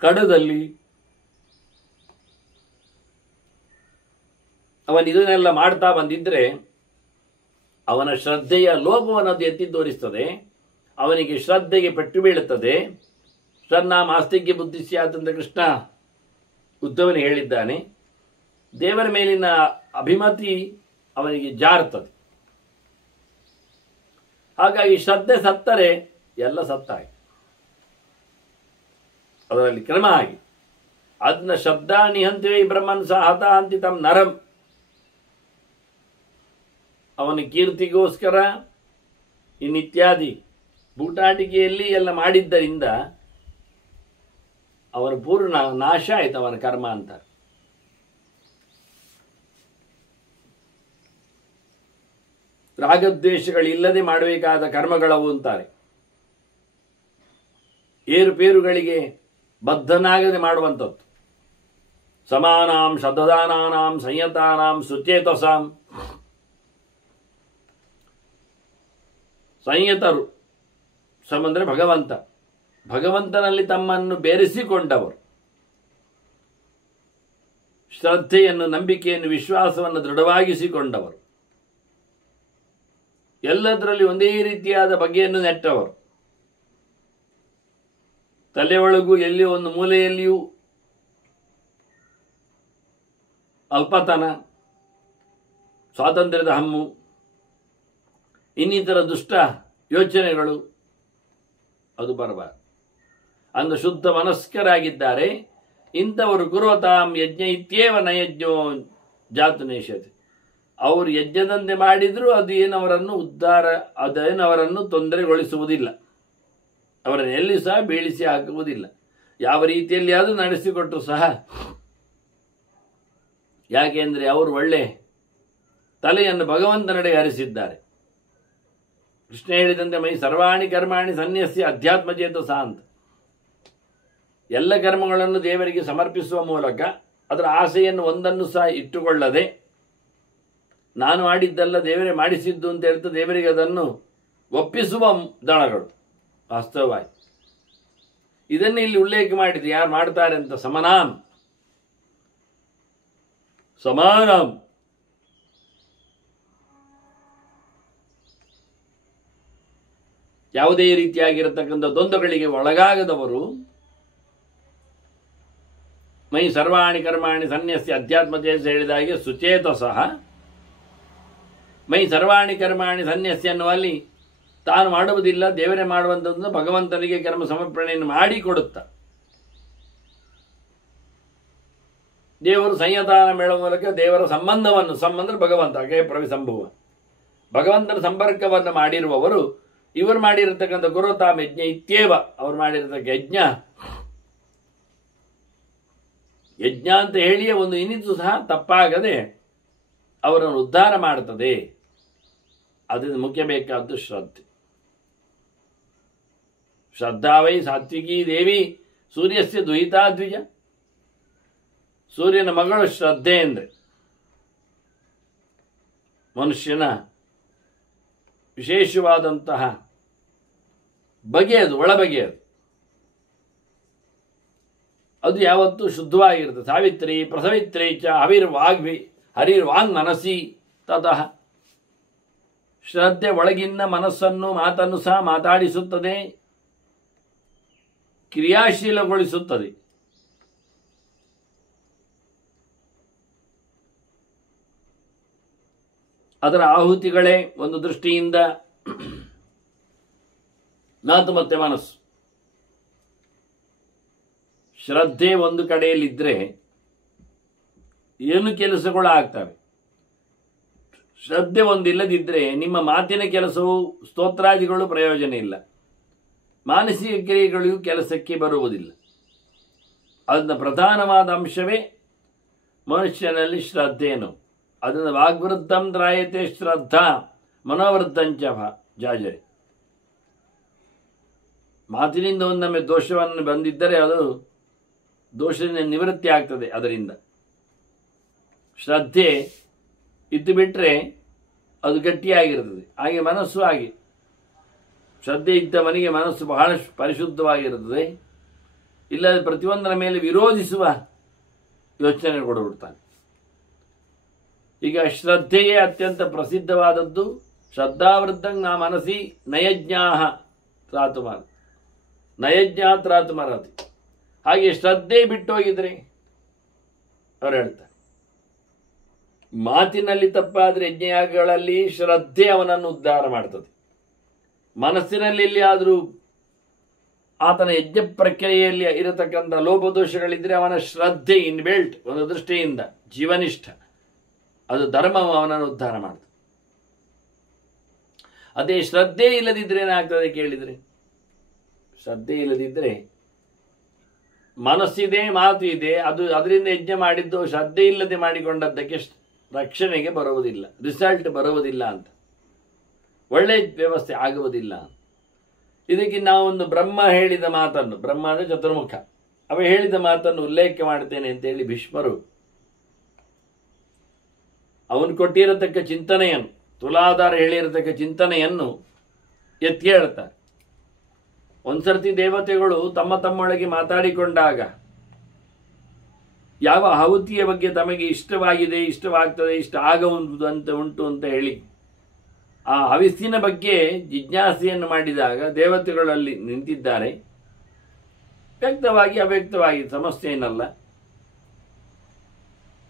ಕಡದಲ್ಲಿ ಅವನು ಇದನ್ನೆಲ್ಲ ಮಾಡ್ತಾ ಬಂದಿದ್ರೆ ಅವನ ಶ್ರದ್ಧೆಯ ಲೋಪವನ್ನು ಅದು ಎತ್ತಿ ತೋರಿಸ್ತದೆ. ಅವನಿಗೆ ಶ್ರದ್ಧೆಗೆ ಪೆಟ್ಟು ಬೀಳುತ್ತದೆ. ಶ್ರದ್ಧಾಮಾಸ್ತಿಗೆ ಬುದ್ಧಿ ಸ್ಯಾತ್ ಅಂತ ಕೃಷ್ಣ ಉದ್ಧವನಿಗೆ ಹೇಳಿದ್ದಾನೆ. ದೇವರ ಮೇಲಿನ ಅಭಿಮತಿ ಅವನಿಗೆ ಜಾರ್ತದೆ. ಹಾಗಾಗಿ ಶ್ರದ್ಧೆ ಸತ್ತರೆ ಎಲ್ಲ ಸತ್ತಾಗಿ, ಅದರಲ್ಲಿ ಕ್ರಮ ಆಗಿ ಅದನ್ನ ಶಬ್ದ ನಿಹಂತಿವೇ ಬ್ರಹ್ಮನ್ ಸಹ ಹತ ಅಂತಿ ತಮ್ ನರಂ. ಅವನ ಕೀರ್ತಿಗೋಸ್ಕರ ಇನ್ನಿತ್ಯಾದಿ ಬೂಟಾಟಿಕೆಯಲ್ಲಿ ಎಲ್ಲ ಮಾಡಿದ್ದರಿಂದ ಅವನ ಪೂರ್ಣ ನಾಶ ಆಯ್ತು ಅವನ ಕರ್ಮ ಅಂತ. ರಾಗದ್ವೇಷಗಳಿಲ್ಲದೆ ಮಾಡಬೇಕಾದ ಕರ್ಮಗಳವು ಅಂತಾರೆ. ಏರುಪೇರುಗಳಿಗೆ ಬದ್ಧನಾಗದೆ ಮಾಡುವಂಥದ್ದು. ಸಮಾನಾಂ ಶಬ್ದದಾನಾಂ ಸಂಯತಾನಾಂ ಸುಚೇತಸಾಂ. ಸಂಯತರು ಸಮಂದ್ರೆ ಭಗವಂತ, ಭಗವಂತನಲ್ಲಿ ತಮ್ಮನ್ನು ಬೆರೆಸಿಕೊಂಡವರು, ಶ್ರದ್ಧೆಯನ್ನು, ನಂಬಿಕೆಯನ್ನು, ವಿಶ್ವಾಸವನ್ನು ದೃಢವಾಗಿಸಿಕೊಂಡವರು, ಎಲ್ಲದರಲ್ಲಿ ಒಂದೇ ರೀತಿಯಾದ ಬಗೆಯನ್ನು ನೆಟ್ಟವರು, ತಲೆಯೊಳಗೂ ಎಲ್ಲಿಯೂ ಒಂದು ಮೂಲೆಯಲ್ಲಿಯೂ ಅಲ್ಪತನ, ಸ್ವಾತಂತ್ರ್ಯದ ಹಮ್ಮು, ಇನ್ನಿತರ ದುಷ್ಟ ಯೋಚನೆಗಳು ಅದು ಬರಬಾರದು. ಅಂದು ಶುದ್ಧ ಮನಸ್ಕರಾಗಿದ್ದಾರೆ ಇಂಥವರು. ಕುರುವತಾಂ ಯಜ್ಞ ಇತ್ಯೇವ ನಯಜ್ಞೋ ಜಾತು ನೇಷತೆ. ಅವರು ಯಜ್ಞದಂತೆ ಮಾಡಿದರೂ ಅದು ಏನವರನ್ನು ಅದೇನವರನ್ನು ತೊಂದರೆಗೊಳಿಸುವುದಿಲ್ಲ, ಅವರನ್ನು ಎಲ್ಲಿ ಸಹ ಬೀಳಿಸಿ ಹಾಕುವುದಿಲ್ಲ. ಯಾವ ರೀತಿಯಲ್ಲಿ ಅದು ನಡೆಸಿಕೊಟ್ಟರು ಸಹ. ಯಾಕೆಂದರೆ ಅವರು ಒಳ್ಳೆ ತಲೆಯನ್ನು ಭಗವಂತನೆಡೆ ಹರಿಸಿದ್ದಾರೆ. ಕೃಷ್ಣ ಹೇಳಿದಂತೆ ಮೈ ಸರ್ವಾಣಿ ಕರ್ಮಾಣಿ ಸನ್ಯಸ್ಯ ಅಧ್ಯಾತ್ಮ ಚೇತಸ ಅಂತ. ಎಲ್ಲ ಕರ್ಮಗಳನ್ನು ದೇವರಿಗೆ ಸಮರ್ಪಿಸುವ ಮೂಲಕ ಅದರ ಆಸೆಯನ್ನು ಒಂದನ್ನು ಸಹ ಇಟ್ಟುಕೊಳ್ಳದೆ, ನಾನು ಮಾಡಿದ್ದಲ್ಲ ದೇವರೇ ಮಾಡಿಸಿದ್ದು ಅಂತ ಹೇಳ್ತಾ ದೇವರಿಗೆ ಅದನ್ನು ಒಪ್ಪಿಸುವ ದಳಗಳು ವಾಸ್ತವವಾಗಿ. ಇದನ್ನು ಇಲ್ಲಿ ಉಲ್ಲೇಖ ಮಾಡಿದೆ ಯಾರು ಮಾಡ್ತಾರೆ ಅಂತ. ಸಮಾನಾಂ ಯಾವುದೇ ರೀತಿಯಾಗಿರತಕ್ಕಂಥ ದ್ವಂದ್ವಗಳಿಗೆ ಒಳಗಾಗದವರು. ಮೈ ಸರ್ವಾಣಿ ಕರ್ಮಾಣಿ ಸನ್ಯಸ್ಯ ಅಧ್ಯಾತ್ಮ ಚೇತಸ ಹೇಳಿದ ಹಾಗೆ ಸುಚೇತ ಸಹ. ಮೈ ಸರ್ವಾಣಿ ಕರ್ಮಾಣಿ ಸನ್ಯಸ್ಯ ಅನ್ನುವಲ್ಲಿ ತಾನು ಮಾಡುವುದಿಲ್ಲ, ದೇವರೇ ಮಾಡುವಂಥದ್ದು, ಭಗವಂತನಿಗೆ ಕರ್ಮ ಸಮರ್ಪಣೆಯನ್ನು ಮಾಡಿಕೊಡುತ್ತ ದೇವರು ಸಂಯತಾನ ಮೇಳುವ ಮೂಲಕ ದೇವರ ಸಂಬಂಧ ಭಗವಂತ ಅಗೇ ಪ್ರವಿಸಂಭವ ಭಗವಂತನ ಸಂಪರ್ಕವನ್ನು ಮಾಡಿರುವವರು. ಇವರು ಮಾಡಿರತಕ್ಕಂಥ ಗುರುತಾಮ್ ಯಜ್ಞ ಇತ್ಯೇವ, ಅವರು ಮಾಡಿರತಕ್ಕ ಯಜ್ಞ ಅಂತ ಹೇಳಿಯೇ ಒಂದು ಇನಿತು ಸಹ ತಪ್ಪಾಗದೆ ಅವರನ್ನು ಉದ್ಧಾರ ಮಾಡುತ್ತದೆ. ಅದರಿಂದ ಮುಖ್ಯ ಬೇಕಾದ್ದು ಶ್ರದ್ಧೆ. ಶ್ರದ್ಧಾವೈ ಸಾತ್ವಿಕೀ ದೇವಿ ಸೂರ್ಯಸ್ಯ ದುಹಿತಾ ದ್ವಿಜ. ಸೂರ್ಯನ ಮಗಳು ಶ್ರದ್ಧೆ ಎಂದರೆ ಮನುಷ್ಯನ ವಿಶೇಷವಾದಂತಹ ಬಗೆಯದು, ಒಳಬಗೆಯದು. ಅದು ಯಾವತ್ತೂ ಶುದ್ಧವಾಗಿರುತ್ತೆ. ಸಾವಿತ್ರಿ ಪ್ರಸವಿತ್ರಿ ಚ ಹರಿರ್ವಾಂಗ್ ಮನಸ್ಸಿ ತತಃ. ಶ್ರದ್ಧೆ ಒಳಗಿನ ಮನಸ್ಸನ್ನು, ಮಾತನ್ನು ಸಹ ಮಾತಾಡಿಸುತ್ತದೆ, ಕ್ರಿಯಾಶೀಲಗೊಳಿಸುತ್ತದೆ. ಅದರ ಆಹುತಿಗಳೇ ಒಂದು ದೃಷ್ಟಿಯಿಂದ ಮಾತು ಮತ್ತೆ ಮನಸ್ಸು. ಶ್ರದ್ಧೆ ಒಂದು ಕಡೆಯಲ್ಲಿದ್ದರೆ ಏನು ಕೆಲಸಗಳು ಆಗ್ತವೆ. ಶ್ರದ್ಧೆ ಒಂದಿಲ್ಲದಿದ್ದರೆ ನಿಮ್ಮ ಮಾತಿನ ಕೆಲಸವು, ಸ್ತೋತ್ರಾದಿಗಳು ಪ್ರಯೋಜನ ಇಲ್ಲ, ಮಾನಸಿಕ ಕ್ರಿಯೆಗಳಿಗೂ ಕೆಲಸಕ್ಕೆ ಬರುವುದಿಲ್ಲ. ಅದನ್ನ ಪ್ರಧಾನವಾದ ಅಂಶವೇ ಮನುಷ್ಯನಲ್ಲಿ ಶ್ರದ್ಧೆಯನ್ನು. ಅದನ್ನು ವಾಗ್ವೃದ್ಧಂ ತ್ರಾಯತೆ ಶ್ರದ್ಧಾ ಮನೋವೃದ್ಧಂಚ ಜಾಜರಿ. ಮಾತಿನಿಂದ ಒಂದೊಮ್ಮೆ ದೋಷವನ್ನು ಬಂದಿದ್ದರೆ ಅದು ದೋಷದಿಂದ ನಿವೃತ್ತಿ ಆಗ್ತದೆ. ಅದರಿಂದ ಶ್ರದ್ಧೆ ಇದ್ದು ಬಿಟ್ಟರೆ ಅದು ಗಟ್ಟಿಯಾಗಿರುತ್ತದೆ. ಹಾಗೆ ಮನಸ್ಸು ಹಾಗೆ. ಶ್ರದ್ಧೆ ಇದ್ದವನಿಗೆ ಮನಸ್ಸು ಬಹಳ ಪರಿಶುದ್ಧವಾಗಿರುತ್ತದೆ. ಇಲ್ಲದೆ ಪ್ರತಿಯೊಂದರ ಮೇಲೆ ವಿರೋಧಿಸುವ ಯೋಚನೆ ಕೊಡುಬಿಡ್ತಾನೆ. ಈಗ ಶ್ರದ್ಧೆಯೇ ಅತ್ಯಂತ ಪ್ರಸಿದ್ಧವಾದದ್ದು. ಶ್ರದ್ಧಾವೃದ್ಧಂ ನಾ ಮನಸಿ ನಯಜ್ಞಾಹ ತ್ರಾತುಮಾರ ನಯಜ್ಞ ತ್ರಾತುಮಾರತಿ. ಹಾಗೆ ಶ್ರದ್ಧೆ ಬಿಟ್ಟೋಗಿದ್ರೆ ಅವ್ರು ಹೇಳ್ತಾರೆ, ಮಾತಿನಲ್ಲಿ ತಪ್ಪಾದರೆ ಯಜ್ಞಯಾಗಗಳಲ್ಲಿ ಶ್ರದ್ಧೆ ಅವನನ್ನು ಉದ್ಧಾರ ಮಾಡ್ತದೆ. ಮನಸ್ಸಿನಲ್ಲಿ ಎಲ್ಲಿಯಾದರೂ ಆತನ ಯಜ್ಞ ಪ್ರಕ್ರಿಯೆಯಲ್ಲಿ ಇರತಕ್ಕಂಥ ಲೋಪದೋಷಗಳಿದ್ರೆ ಅವನ ಶ್ರದ್ಧೆ ಇನ್ಬಿಲ್ಟ್ ಒಂದು ದೃಷ್ಟಿಯಿಂದ ಜೀವನಿಷ್ಠ ಅದು ಧರ್ಮವು ಅವನನ್ನು ಉದ್ಧಾರ ಮಾಡ್ತದೆ. ಅದೇ ಶ್ರದ್ಧೆ ಇಲ್ಲದಿದ್ರೆ ಏನಾಗ್ತದೆ ಕೇಳಿದರೆ, ಶ್ರದ್ಧೆ ಇಲ್ಲದಿದ್ದರೆ ಮನಸ್ಸಿದೆ, ಮಾತು ಇದೆ, ಅದರಿಂದ ಯಜ್ಞ ಮಾಡಿದ್ದು ಶ್ರದ್ಧೆ ಇಲ್ಲದೆ ಮಾಡಿಕೊಂಡದ್ದಕ್ಕೆ ರಕ್ಷಣೆಗೆ ಬರುವುದಿಲ್ಲ, ರಿಸಲ್ಟ್ ಬರುವುದಿಲ್ಲ ಅಂತ, ಒಳ್ಳೆ ವ್ಯವಸ್ಥೆ ಆಗುವುದಿಲ್ಲ. ಇದಕ್ಕೆ ನಾವೊಂದು ಬ್ರಹ್ಮ ಹೇಳಿದ ಮಾತನ್ನು, ಬ್ರಹ್ಮ ಅಂದರೆ ಚತುರ್ಮುಖ, ಅವ ಹೇಳಿದ ಮಾತನ್ನು ಉಲ್ಲೇಖ ಮಾಡ್ತೇನೆ ಅಂತೇಳಿ ಭೀಷ್ಮರು ಅವನು ಕೊಟ್ಟಿರತಕ್ಕ ಚಿಂತನೆಯನ್ನು, ತುಲಾಧಾರ ಹೇಳಿರತಕ್ಕ ಚಿಂತನೆಯನ್ನು ಎತ್ತಿ ಹೇಳ್ತಾರೆ. ಒಂದ್ಸರ್ತಿ ದೇವತೆಗಳು ತಮ್ಮ ತಮ್ಮೊಳಗೆ ಮಾತಾಡಿಕೊಂಡಾಗ ಯಾವ ಆಹುತಿಯ ಬಗ್ಗೆ ತಮಗೆ ಇಷ್ಟವಾಗಿದೆ, ಇಷ್ಟವಾಗ್ತದೆ, ಇಷ್ಟ ಉಂಟು ಅಂತ ಹೇಳಿ ಆ ಹವಿಸ್ಸಿನ ಬಗ್ಗೆ ಜಿಜ್ಞಾಸೆಯನ್ನು ಮಾಡಿದಾಗ ದೇವತೆಗಳಲ್ಲಿ ನಿಂತಿದ್ದಾರೆ. ವ್ಯಕ್ತವಾಗಿ ಅವ್ಯಕ್ತವಾಗಿ ಸಮಸ್ಯೆ ಏನಲ್ಲ.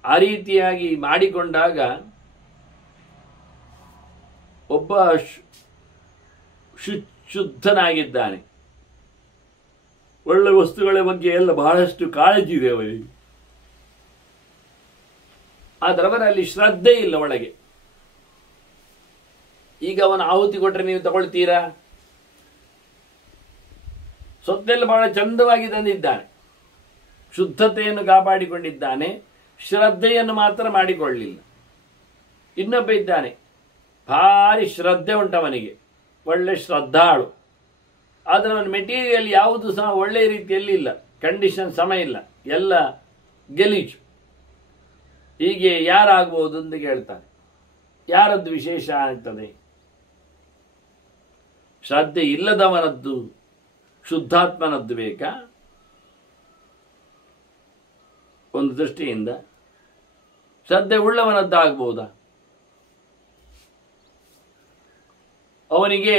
ಆ ರೀತಿಯಾಗಿ ಮಾಡಿಕೊಂಡಾಗ ಒಬ್ಬ ಶುದ್ಧನಾಗಿದ್ದಾನೆ, ಒಳ್ಳೆ ವಸ್ತುಗಳ ಬಗ್ಗೆ ಎಲ್ಲ ಬಹಳಷ್ಟು ಕಾಳಜಿ ಇದೆ ಅವರಿಗೆ. ಆದರೆ ಅವರಲ್ಲಿ ಶ್ರದ್ಧೆ ಇಲ್ಲ ಒಳಗೆ. ಈಗ ಅವನ ಆಹುತಿ ಕೊಟ್ಟರೆ ನೀವು ತಗೊಳ್ತೀರಾ? ಸೊತ್ತೆಲ್ಲ ಬಹಳ ಚಂದವಾಗಿ ತಂದಿದ್ದಾನೆ, ಶುದ್ಧತೆಯನ್ನು ಕಾಪಾಡಿಕೊಂಡಿದ್ದಾನೆ, ಶ್ರದ್ಧೆಯನ್ನು ಮಾತ್ರ ಮಾಡಿಕೊಳ್ಳಲಿಲ್ಲ. ಇನ್ನೊಬ್ಬ ಇದ್ದಾನೆ, ಭಾರಿ ಶ್ರದ್ಧೆ ಉಂಟವನಿಗೆ, ಒಳ್ಳೆ ಶ್ರದ್ಧಾಳು, ಆದರೆ ಅವನ ಮೆಟೀರಿಯಲ್ ಯಾವುದು ಸಹ ಒಳ್ಳೆಯ ರೀತಿಯಲ್ಲಿ ಇಲ್ಲ, ಕಂಡೀಷನ್ ಸಮ ಇಲ್ಲ, ಎಲ್ಲ ಗಲೀಜು. ಹೀಗೆ ಯಾರಾಗ್ಬೋದು ಅಂತ ಕೇಳ್ತಾನೆ. ಯಾರದ್ದು ವಿಶೇಷ ಆಗ್ತದೆ? ಶ್ರದ್ಧೆ ಇಲ್ಲದವನದ್ದು, ಶುದ್ಧಾತ್ಮನದ್ದು ಬೇಕಾ? ಒಂದು ದೃಷ್ಟಿಯಿಂದ ಶ್ರದ್ಧೆ ಉಳ್ಳವನದ್ದು ಆಗ್ಬೋದಾ? ಅವನಿಗೆ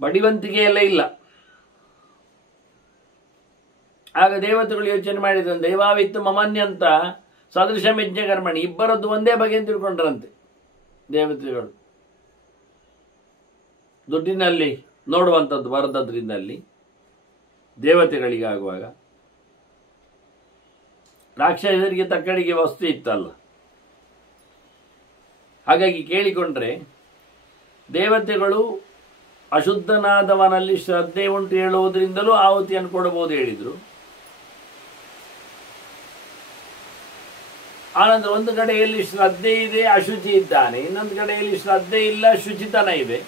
ಬಡಿವಂತಿಕೆ ಎಲ್ಲ ಇಲ್ಲ. ಆಗ ದೇವತೆಗಳು ಯೋಚನೆ ಮಾಡಿದಂತೆ, ದೈವಾವಿತ್ತು ಮಮನ್ಯಂತ ಸದೃಶ ಯಜ್ಞ ಕರ್ಮಣಿ, ಇಬ್ಬರದ್ದು ಒಂದೇ ಬಗೆ ಅಂತ ತಿಳ್ಕೊಂಡ್ರಂತೆ ದೇವತೆಗಳು. ದುಡ್ಡಿನಲ್ಲಿ ನೋಡುವಂಥದ್ದು ಬರದದ್ರಿಂದಲ್ಲಿ ದೇವತೆಗಳಿಗಾಗುವಾಗ ರಾಕ್ಷಸರಿಗೆ ತಕ್ಕಡಿಗೆ ವಸ್ತು ಇತ್ತಲ್ಲ. ಹಾಗಾಗಿ ಕೇಳಿಕೊಂಡ್ರೆ ದೇವತೆಗಳು ಅಶುದ್ಧನಾದವನಲ್ಲಿ ಶ್ರದ್ಧೆ ಉಂಟು ಹೇಳುವುದರಿಂದಲೂ ಆಹುತಿಯನ್ನು ಕೊಡಬಹುದು ಹೇಳಿದರು. ಆನಂತರ ಒಂದು ಕಡೆಯಲ್ಲಿ ಶ್ರದ್ಧೆ ಇದೆ, ಅಶುಚಿ ಇದ್ದಾನೆ, ಇನ್ನೊಂದು ಕಡೆಯಲ್ಲಿ ಶ್ರದ್ಧೆ ಇಲ್ಲ, ಶುಚಿತನ ಇದೆ.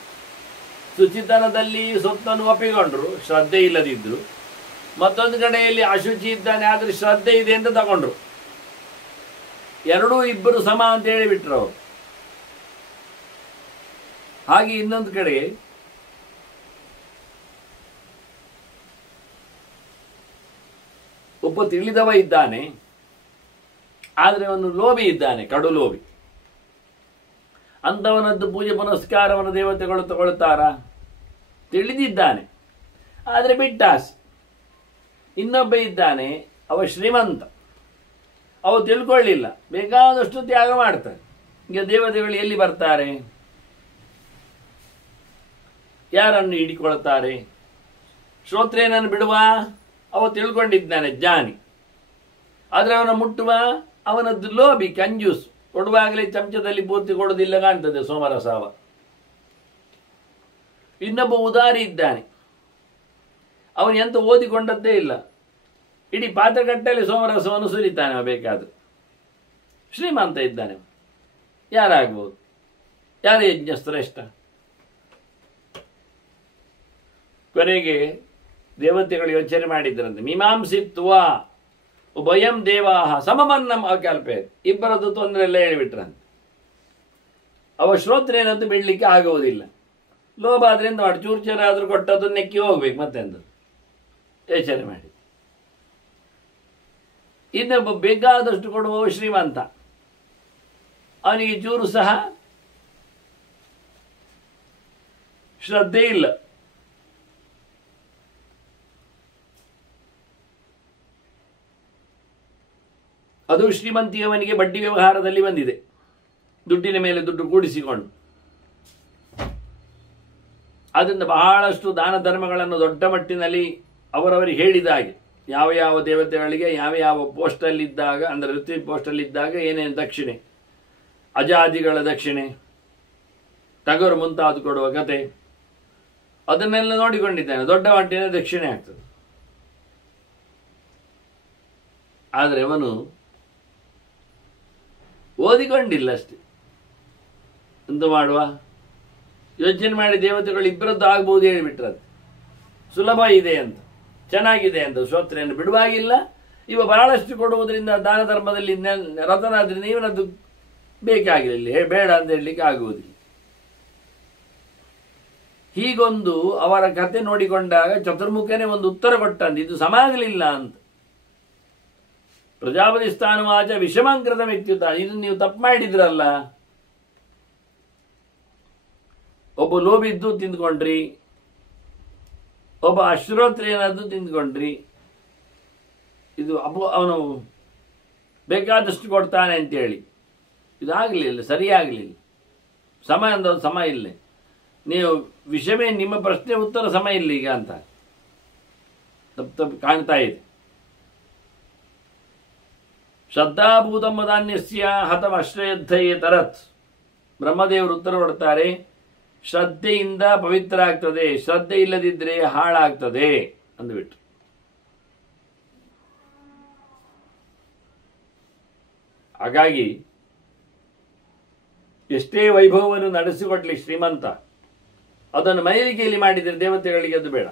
ಶುಚಿತನದಲ್ಲಿ ಸೊತ್ತನ್ನು ಒಪ್ಪಿಕೊಂಡ್ರು, ಶ್ರದ್ಧೆ ಇಲ್ಲದಿದ್ರು. ಮತ್ತೊಂದು ಕಡೆಯಲ್ಲಿ ಅಶುಚಿ ಇದ್ದಾನೆ, ಆದರೆ ಶ್ರದ್ಧೆ ಇದೆ ಅಂತ ತಗೊಂಡ್ರು. ಎರಡೂ ಇಬ್ಬರು ಸಮ ಅಂತ ಹೇಳಿಬಿಟ್ರು ಅವರು. ಹಾಗೆ ಇನ್ನೊಂದು ಕಡೆ ಒಬ್ಬ ತಿಳಿದವ ಇದ್ದಾನೆ, ಆದರೆ ಅವನು ಲೋಭಿ ಇದ್ದಾನೆ, ಕಡು ಲೋಭಿ. ಅಂಥವನದ್ದು ಪೂಜೆ ಪುನಸ್ಕಾರವನ್ನು ದೇವತೆಗಳು ತಗೊಳ್ತಾರ? ತಿಳಿದಿದ್ದಾನೆ, ಆದರೆ ಬಿಟ್ಟಾಸೆ. ಇನ್ನೊಬ್ಬ ಇದ್ದಾನೆ, ಅವ ಶ್ರೀಮಂತ, ಅವ ತಿಳ್ಕೊಳ್ಳಿಲ್ಲ, ಬೇಕಾದಷ್ಟು ತ್ಯಾಗ ಮಾಡ್ತಾರೆ. ಈಗ ದೇವತೆಗಳು ಎಲ್ಲಿ ಬರ್ತಾರೆ? ಯಾರನ್ನು ಹಿಡಿಕೊಳ್ತಾರೆ? ಶ್ರೋತ್ರೇನನ್ನು ಬಿಡುವ? ಅವ ತಿಳ್ಕೊಂಡಿದ್ದಾನೆ, ಜ್ಞಾನಿ. ಆದರೆ ಅವನ ಮುಟ್ಟುವ? ಅವನದ್ದು ಲೋಭಿ, ಕಂಜೂಸ್. ಕೊಡುವಾಗಲೇ ಚಮಚದಲ್ಲಿ ಪೂರ್ತಿ ಕೊಡೋದಿಲ್ಲ ಕಾಣ್ತದೆ ಸೋಮರಸಾವ. ಇನ್ನೊಬ್ಬ ಉದಾರಿ ಇದ್ದಾನೆ, ಅವನು ಎಂತ ಓದಿಕೊಂಡದ್ದೇ ಇಲ್ಲ, ಇಡೀ ಪಾತ್ರಗಟ್ಟಲೆ ಸೋಮರಸವನ್ನು ಸುರಿತಾನೆ ಬೇಕಾದ್ರೆ. ಶ್ರೀಮಂತ ಇದ್ದಾನೆ, ಯಾರಾಗ್ಬೋದು? ಯಾರ ಯಜ್ಞ ಶ್ರೇಷ್ಠ? ಕೊನೆಗೆ ದೇವತೆಗಳು ಯೋಚನೆ ಮಾಡಿದ್ರಂತೆ, ಮೀಮಾಂಸಿತ್ವ ಉಭಯಂ ದೇವಾಹ ಸಮಮನ್ನಂ ಅಕಲ್ಪೆ. ಇಬ್ಬರದ್ದು ತೊಂದರೆ ಎಲ್ಲ ಹೇಳಿಬಿಟ್ರಂತೆ. ಅವ ಶ್ರೋತ್ರೇನದ್ದು ಬಿಡ್ಲಿಕ್ಕೆ ಆಗುವುದಿಲ್ಲ. ಲೋಭ ಆದ್ರಿಂದ ಮಾಡಿ ಚೂರ್ಚೂರ ಆದ್ರೂ ಕೊಟ್ಟದ್ದು ನೆಕ್ಕಿ ಹೋಗ್ಬೇಕು, ಮತ್ತೆಂದು ಯೋಚನೆ ಮಾಡಿ. ಇನ್ನೊಬ್ಬ ಬೇಕಾದಷ್ಟು ಕೊಡುವವ ಶ್ರೀಮಂತ, ಅವನಿಗೆ ಚೂರು ಸಹ ಶ್ರದ್ಧೆ ಇಲ್ಲ. ಅದು ಶ್ರೀಮಂತಿಯವನಿಗೆ ಬಡ್ಡಿ ವ್ಯವಹಾರದಲ್ಲಿ ಬಂದಿದೆ, ದುಡ್ಡಿನ ಮೇಲೆ ದುಡ್ಡು ಕೂಡಿಸಿಕೊಂಡು. ಆದ್ದರಿಂದ ಬಹಳಷ್ಟು ದಾನ ಧರ್ಮಗಳನ್ನು ದೊಡ್ಡ ಮಟ್ಟಿನಲ್ಲಿ ಅವರವರಿಗೆ ಹೇಳಿದ ಹಾಗೆ ಯಾವ ಯಾವ ದೇವತೆಗಳಿಗೆ ಯಾವ ಯಾವ ಪೋಸ್ಟಲ್ಲಿದ್ದಾಗ, ಅಂದರೆ ಋತ್ವಿ ಪೋಸ್ಟಲ್ಲಿದ್ದಾಗ ಏನೇನು ದಕ್ಷಿಣೆ, ಅಜಾದಿಗಳ ದಕ್ಷಿಣೆ, ಟಗರು ಮುಂತಾದ ಕೊಡುವ ಕತೆ, ಅದನ್ನೆಲ್ಲ ನೋಡಿಕೊಂಡಿದ್ದಾನೆ. ದೊಡ್ಡ ಮಟ್ಟಿನ ದಕ್ಷಿಣೆ ಆಗ್ತದೆ. ಆದರೆ ಅವನು ಓದಿಕೊಂಡಿಲ್ಲ ಅಷ್ಟೇ. ಎಂತ ಮಾಡುವ, ಯೋಚನೆ ಮಾಡಿ ದೇವತೆಗಳು ಇಬ್ಬರದ್ದು ಆಗ್ಬೋದು ಹೇಳಿಬಿಟ್ರದು. ಸುಲಭ ಇದೆ ಅಂತ, ಚೆನ್ನಾಗಿದೆ ಅಂತ ಶ್ರೋತ್ರೆಯನ್ನು ಬಿಡುವಾಗಿಲ್ಲ. ಇವ ಬಹಳಷ್ಟು ಕೊಡುವುದರಿಂದ ದಾನ ಧರ್ಮದಲ್ಲಿ ರತನಾದ್ರಿಂದ ಇವನದ್ದು ಬೇಕಾಗಿಲ್ಲ, ಬೇಡ ಅಂತ ಹೇಳಲಿಕ್ಕೆ ಆಗುವುದಿಲ್ಲ. ಹೀಗೊಂದು ಅವರ ಕತೆ ನೋಡಿಕೊಂಡಾಗ ಚತುರ್ಮುಖನೇ ಒಂದು ಉತ್ತರ ಕೊಟ್ಟಂತೆ, ಇದು ಸಮಾಗಲಿಲ್ಲ ಅಂತ. ಪ್ರಜಾಪತಿ ಸ್ಥಾನವಾಚ ವಿಷಮಾಂಕೃತ ಮಿತ್ಯುತ, ಇದು ನೀವು ತಪ್ಪು ಮಾಡಿದ್ರಲ್ಲ. ಒಬ್ಬ ಲೋಭಿದ್ದು ತಿಂದ್ಕೊಂಡ್ರಿ, ಒಬ್ಬ ಅಶ್ರೋತ್ರೇನದ್ದು ತಿಂದ್ಕೊಂಡ್ರಿ. ಇದು ಅವನು ಬೇಕಾದಷ್ಟು ಕೊಡ್ತಾನೆ ಅಂತೇಳಿ ಇದಾಗಲಿಲ್ಲ, ಸರಿಯಾಗಲಿಲ್ಲ. ಸಮ ಅಂದದ್ದು ಸಮ ಇಲ್ಲ. ನೀವು ವಿಷಯವೇ ನಿಮ್ಮ ಪ್ರಶ್ನೆ ಉತ್ತರ ಸಮ ಇಲ್ಲ ಈಗ ಅಂತ ತಪ್ಪು ಕಾಣ್ತಾ ಇದೆ. ಶ್ರದ್ಧಾಭೂತಮ್ಮ ಧಾನ್ಯಸ್ಯ ಹತಮ ಅಶ್ರಯದ್ಧಯೇ ತರತ್. ಬ್ರಹ್ಮದೇವರು ಉತ್ತರ ಕೊಡ್ತಾರೆ, ಶ್ರದ್ಧೆಯಿಂದ ಪವಿತ್ರ ಆಗ್ತದೆ, ಶ್ರದ್ಧೆ ಇಲ್ಲದಿದ್ದರೆ ಹಾಳಾಗ್ತದೆ ಅಂದ್ಬಿಟ್ಟು. ಹಾಗಾಗಿ ಎಷ್ಟೇ ವೈಭವವನ್ನು ನಡೆಸಿಕೊಡ್ಲಿ ಶ್ರೀಮಂತ, ಅದನ್ನು ಮೈಲಿಗೆಯಲ್ಲಿ ಮಾಡಿದರೆ ದೇವತೆಗಳಿಗೆ ಅದು ಬೇಡ.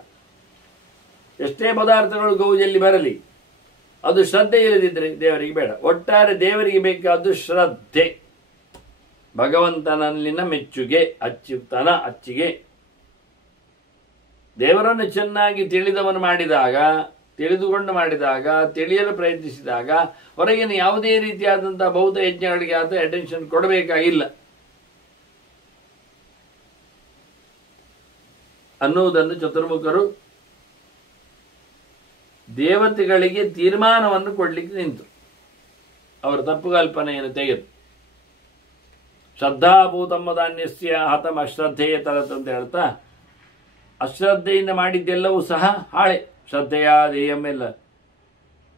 ಎಷ್ಟೇ ಪದಾರ್ಥಗಳು ಗೌಜಲ್ಲಿ ಬರಲಿ, ಅದು ಶ್ರದ್ಧೆ ಇಲ್ಲದಿದ್ದರೆ ದೇವರಿಗೆ ಬೇಡ. ಒಟ್ಟಾರೆ ದೇವರಿಗೆ ಬೇಕಾದ್ದು ಶ್ರದ್ಧೆ, ಭಗವಂತನಲ್ಲಿನ ಮೆಚ್ಚುಗೆ, ಅಚ್ಯುತನ ಅಚ್ಚಿಗೆ. ದೇವರನ್ನು ಚೆನ್ನಾಗಿ ತಿಳಿದವನು ಮಾಡಿದಾಗ, ತಿಳಿದುಕೊಂಡು ಮಾಡಿದಾಗ, ತಿಳಿಯಲು ಪ್ರಯತ್ನಿಸಿದಾಗ ಹೊರಗಿನ ಯಾವುದೇ ರೀತಿಯಾದಂತಹ ಬೌದ್ಧ ಯಜ್ಞಗಳಿಗೆ ಆತ ಅಟೆನ್ಷನ್ ಕೊಡಬೇಕಾಗಿಲ್ಲ ಅನ್ನುವುದನ್ನು ಚತುರ್ಮುಖರು ದೇವತೆಗಳಿಗೆ ತೀರ್ಮಾನವನ್ನು ಕೊಡಲಿಕ್ಕೆ ನಿಂತು ಅವರ ತಪ್ಪು ಕಲ್ಪನೆಯನ್ನು ತೆಗೆದು ಶ್ರದ್ಧಾಭೂತಮ್ಮ ಧಾನ್ಯಸ್ಯ ಹತಮ ಅಶ್ರದ್ಧೆಯ ತರತ್ ಅಂತ ಹೇಳ್ತಾ, ಅಶ್ರದ್ಧೆಯಿಂದ ಮಾಡಿದ್ದೆಲ್ಲವೂ ಸಹ ಹಾಳೆ. ಶ್ರದ್ಧೆಯ ದೇಯಮ್ಮೆಲ್ಲ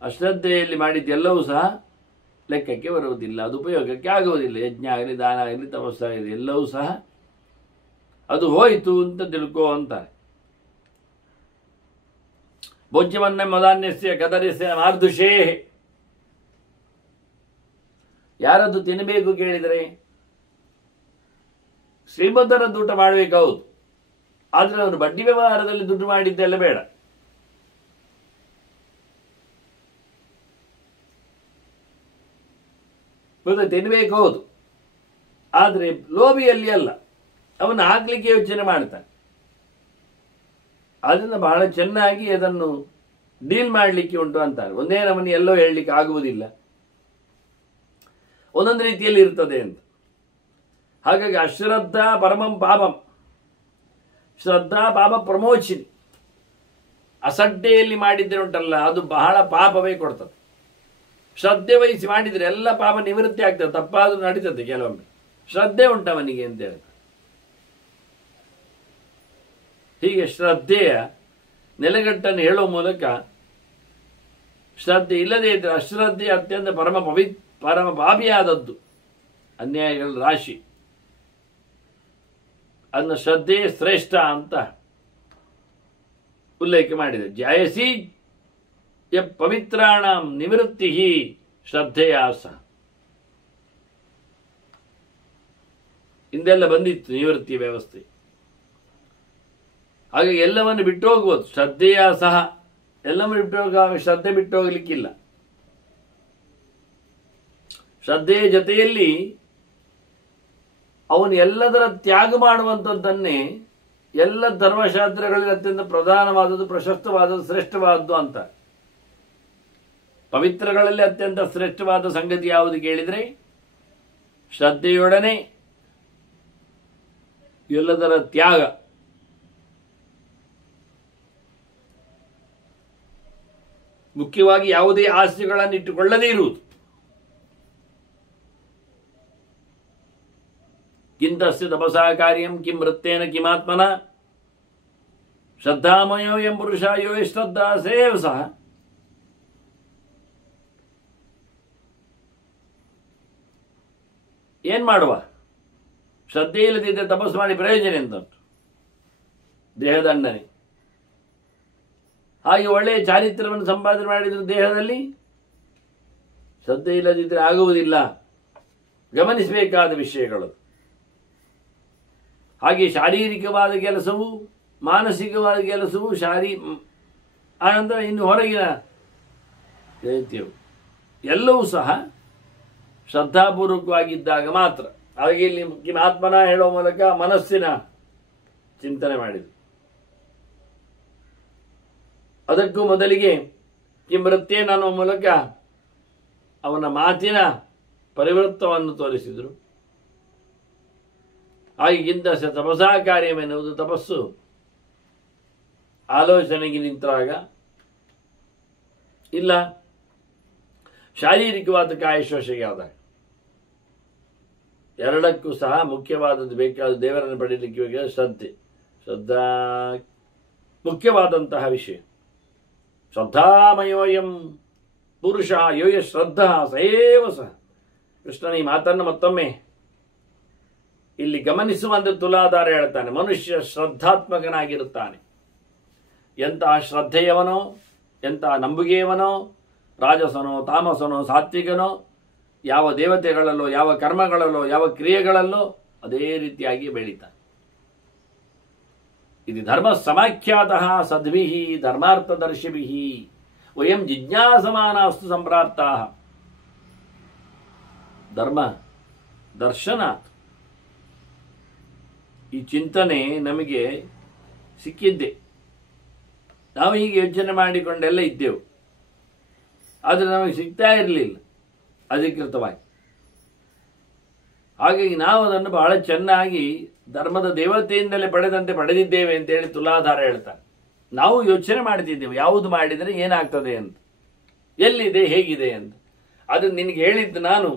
ಅಶ್ರದ್ಧೆಯಲ್ಲಿ ಮಾಡಿದ್ದೆಲ್ಲವೂ ಸಹ ಲೆಕ್ಕಕ್ಕೆ ಬರುವುದಿಲ್ಲ, ಅದು ಉಪಯೋಗಕ್ಕೆ ಆಗುವುದಿಲ್ಲ. ಯಜ್ಞ ಆಗಲಿ, ದಾನ ಆಗಲಿ, ತಪಸ್ಸಾಗಲಿ, ಎಲ್ಲವೂ ಸಹ ಅದು ಹೋಯಿತು ಅಂತ ತಿಳ್ಕೋ ಅಂತಾರೆ. ಭೋಜ್ಯವನ್ನ ಮದಾನ್ಯಸ್ಯ ಕದರಿಸ್ಯ ಮಾರ್ದುಷೇ. ಯಾರದ್ದು ತಿನ್ನಬೇಕು ಕೇಳಿದರೆ ಶ್ರೀಮಂತರದ್ದು ಊಟ ಮಾಡಬೇಕು, ಹೌದು. ಆದರೆ ಅವರು ಬಡ್ಡಿ ವ್ಯವಹಾರದಲ್ಲಿ ದುಡ್ಡು ಮಾಡಿದ್ದೆಲ್ಲ ಬೇಡ. ತಿನ್ನಬೇಕು, ಹೌದು. ಆದರೆ ಲೋಭಿಯಲ್ಲಿ ಅಲ್ಲ, ಅವನು ಹಾಕ್ಲಿಕ್ಕೆ ಯೋಚನೆ ಮಾಡ್ತಾನೆ. ಅದರಿಂದ ಬಹಳ ಚೆನ್ನಾಗಿ ಅದನ್ನು ಡೀಲ್ ಮಾಡಲಿಕ್ಕೆ ಉಂಟು ಅಂತಾರೆ. ಒಂದೇ ನಮ್ಮನ್ನು ಎಲ್ಲೋ ಹೇಳಲಿಕ್ಕೆ ಆಗುವುದಿಲ್ಲ, ಒಂದೊಂದು ರೀತಿಯಲ್ಲಿ ಇರ್ತದೆ ಅಂತ. ಹಾಗಾಗಿ ಅಶ್ರದ್ಧಾ ಪರಮಂ ಪಾಪಂ, ಶ್ರದ್ಧಾ ಪಾಪ ಪ್ರಮೋಚಿನಿ. ಅಸಡ್ಡೆಯಲ್ಲಿ ಮಾಡಿದ್ರೆ ಉಂಟಲ್ಲ, ಅದು ಬಹಳ ಪಾಪವೇ ಕೊಡ್ತದೆ. ಶ್ರದ್ಧೆ ವಹಿಸಿ ಮಾಡಿದರೆ ಎಲ್ಲ ಪಾಪ ನಿವೃತ್ತಿ ಆಗ್ತದೆ. ತಪ್ಪಾದ್ರೂ ನಡೀತದೆ ಕೆಲವೊಮ್ಮೆ, ಶ್ರದ್ಧೆ ಉಂಟವನಿಗೆ ಅಂತ ಹೇಳ್ತಾರೆ. ಹೀಗೆ ಶ್ರದ್ಧೆಯ ನೆಲೆಗಟ್ಟನ್ನು ಹೇಳುವ ಮೂಲಕ, ಶ್ರದ್ಧೆ ಇಲ್ಲದೇ ಇದ್ದರೆ ಅಶ್ರದ್ಧೆ ಅತ್ಯಂತ ಪರಮ ಪಾಪಿಯಾದದ್ದು, ಅನ್ಯಾಯಗಳ ರಾಶಿ. ಅದನ್ನ ಶ್ರದ್ಧೆ ಶ್ರೇಷ್ಠ ಅಂತ ಉಲ್ಲೇಖ ಮಾಡಿದೆ. ಜಾಯಸಿ ಯ ಪವಿತ್ರಾಣಂ ನಿವೃತ್ತಿ ಶ್ರದ್ಧೆಯಾಸ. ಹಿಂದೆಲ್ಲ ಬಂದಿತ್ತು ನಿವೃತ್ತಿ ವ್ಯವಸ್ಥೆ. ಹಾಗೆ ಎಲ್ಲವನ್ನು ಬಿಟ್ಟು ಹೋಗ್ಬೋದು, ಶ್ರದ್ಧೆಯ ಸಹ ಎಲ್ಲವನ್ನು ಬಿಟ್ಟು ಹೋಗುವಾಗ ಶ್ರದ್ಧೆ ಬಿಟ್ಟು ಹೋಗ್ಲಿಕ್ಕಿಲ್ಲ. ಶ್ರದ್ಧೆಯ ಜೊತೆಯಲ್ಲಿ ಅವನು ಎಲ್ಲದರ ತ್ಯಾಗ ಮಾಡುವಂಥದ್ದನ್ನೇ ಎಲ್ಲ ಧರ್ಮಶಾಸ್ತ್ರಗಳಲ್ಲಿ ಅತ್ಯಂತ ಪ್ರಧಾನವಾದದ್ದು, ಪ್ರಶಸ್ತವಾದದ್ದು, ಶ್ರೇಷ್ಠವಾದದ್ದು ಅಂತ. ಪವಿತ್ರಗಳಲ್ಲಿ ಅತ್ಯಂತ ಶ್ರೇಷ್ಠವಾದ ಸಂಗತಿ ಯಾವುದು ಕೇಳಿದರೆ ಶ್ರದ್ಧೆಯೊಡನೆ ಎಲ್ಲದರ ತ್ಯಾಗ. ಮುಖ್ಯವಾಗಿ ಯಾವುದೇ ಆಸೆಗಳನ್ನು ಇಟ್ಟುಕೊಳ್ಳದೇ ಇರುವುದು. ಕಿಂತಸ್ಯ ತಪಸಾ ಕಾರ್ಯಂ ಕಿಂ ವೃತ್ತೇನ ಕಿಮಾತ್ಮನ ಶ್ರದ್ಧಾಮಯೋ ಎಂ ಪುರುಷ ಯೋ ಶ್ರದ್ಧಾ ಸೇವ ಸಹ. ಏನ್ ಮಾಡುವ? ಶ್ರದ್ಧೆ ಇಲ್ಲದಿದ್ದರೆ ತಪಸ್ಸು ಮಾಡಿ ಪ್ರಯೋಜನ ಎಂತಂಟು? ದೇಹದಂಡನೆ. ಹಾಗೆ ಒಳ್ಳೆಯ ಚಾರಿತ್ರ್ಯವನ್ನು ಸಂಪಾದನೆ ಮಾಡಿದ ದೇಹದಲ್ಲಿ ಶ್ರದ್ಧೆ ಇಲ್ಲದಿದ್ದರೆ ಆಗುವುದಿಲ್ಲ. ಗಮನಿಸಬೇಕಾದ ವಿಷಯಗಳು. ಹಾಗೆ ಶಾರೀರಿಕವಾದ ಕೆಲಸವು ಮಾನಸಿಕವಾದ ಕೆಲಸವು ಆನಂತರ ಇನ್ನು ಹೊರಗಿನ ದೈತ್ಯವು ಎಲ್ಲವೂ ಸಹ ಶ್ರದ್ಧಾಪೂರ್ವಕವಾಗಿದ್ದಾಗ ಮಾತ್ರ. ಹಾಗೆ ಇಲ್ಲಿ ಕಿಮಾತ್ಮನ ಹೇಳುವ ಮೂಲಕ ಮನಸ್ಸಿನ ಚಿಂತನೆ ಮಾಡಿದರು. ಅದಕ್ಕೂ ಮೊದಲಿಗೆ ಕಿಂವೃತ್ತೇನ ಅನ್ನುವ ಮೂಲಕ ಅವನ ಮಾತಿನ ಪರಿವೃತ್ತವನ್ನು ತೋರಿಸಿದರು. ಹಾಗೆಗಿಂತ ತಪಸಾ ಕಾರ್ಯವೆನ್ನುವುದು ತಪಸ್ಸು ಆಲೋಚನೆಗೆ ನಿಂತಾಗ, ಇಲ್ಲ ಶಾರೀರಿಕವಾದ ಕಾಯಶೋಷೆಗೆ ಆದಾಗ, ಎರಡಕ್ಕೂ ಸಹ ಮುಖ್ಯವಾದದ್ದು ಬೇಕಾದ ದೇವರನ್ನು ಪಡೆಯಲಿಕ್ಕೆ ಬೇಕಾದ ಶ್ರದ್ಧಾ ಮುಖ್ಯವಾದಂತಹ ವಿಷಯ. ಶ್ರದ್ಧಾಮಯೋಯಂ ಪುರುಷ ಯೋಯ ಶ್ರದ್ಧಾ ಸೇವ ಸಹ. ಕೃಷ್ಣನ ಈ ಮಾತನ್ನು ಮತ್ತೊಮ್ಮೆ ಇಲ್ಲಿ ಗಮನಿಸುವಂತೆ ತುಲಾಧಾರ ಹೇಳ್ತಾನೆ. ಮನುಷ್ಯ ಶ್ರದ್ಧಾತ್ಮಕನಾಗಿರುತ್ತಾನೆ. ಎಂತಹ ಶ್ರದ್ಧೆಯವನೋ, ಎಂತಹ ನಂಬುಗೆಯವನೋ, ರಾಜಸನೋ ತಾಮಸನೋ ಸಾತ್ವಿಕನೋ, ಯಾವ ದೇವತೆಗಳಲ್ಲೋ ಯಾವ ಕರ್ಮಗಳಲ್ಲೋ ಯಾವ ಕ್ರಿಯೆಗಳಲ್ಲೋ ಅದೇ ರೀತಿಯಾಗಿ ಬೆಳೀತಾನೆ. ಇದು ಧರ್ಮ ಸಮಾಖ್ಯಾತಃ ಸದ್ಭಿಃ ಧರ್ಮಾರ್ಥದರ್ಶಿಭಿಃ ವಯಂ ಜಿಜ್ಞಾಸಮಾನಾಸ್ತು ಸಂಪ್ರಾಪ್ತಾಃ. ಧರ್ಮ ದರ್ಶನಾತ್. ಈ ಚಿಂತನೆ ನಮಗೆ ಸಿಕ್ಕಿದ್ದೆ. ನಾವು ಹೀಗೆ ಯೋಚನೆ ಮಾಡಿಕೊಂಡೆಲ್ಲ ಇದ್ದೆವು, ಆದರೆ ನಮಗೆ ಸಿಗ್ತಾ ಇರಲಿಲ್ಲ ಅಧಿಕೃತವಾಗಿ. ಹಾಗಾಗಿ ನಾವು ಅದನ್ನು ಬಹಳ ಚೆನ್ನಾಗಿ ಧರ್ಮದ ದೇವತೆಯಿಂದಲೇ ಪಡೆದಂತೆ ಪಡೆದಿದ್ದೇವೆ ಅಂತೇಳಿ ತುಲಾಧಾರ ಹೇಳ್ತಾರೆ. ನಾವು ಯೋಚನೆ ಮಾಡ್ತಿದ್ದೇವೆ ಯಾವುದು ಮಾಡಿದರೆ ಏನಾಗ್ತದೆ ಅಂತ, ಎಲ್ಲಿದೆ ಹೇಗಿದೆ ಅಂತ. ಅದು ನಿನಗೆ ಹೇಳಿದ್ದು ನಾನು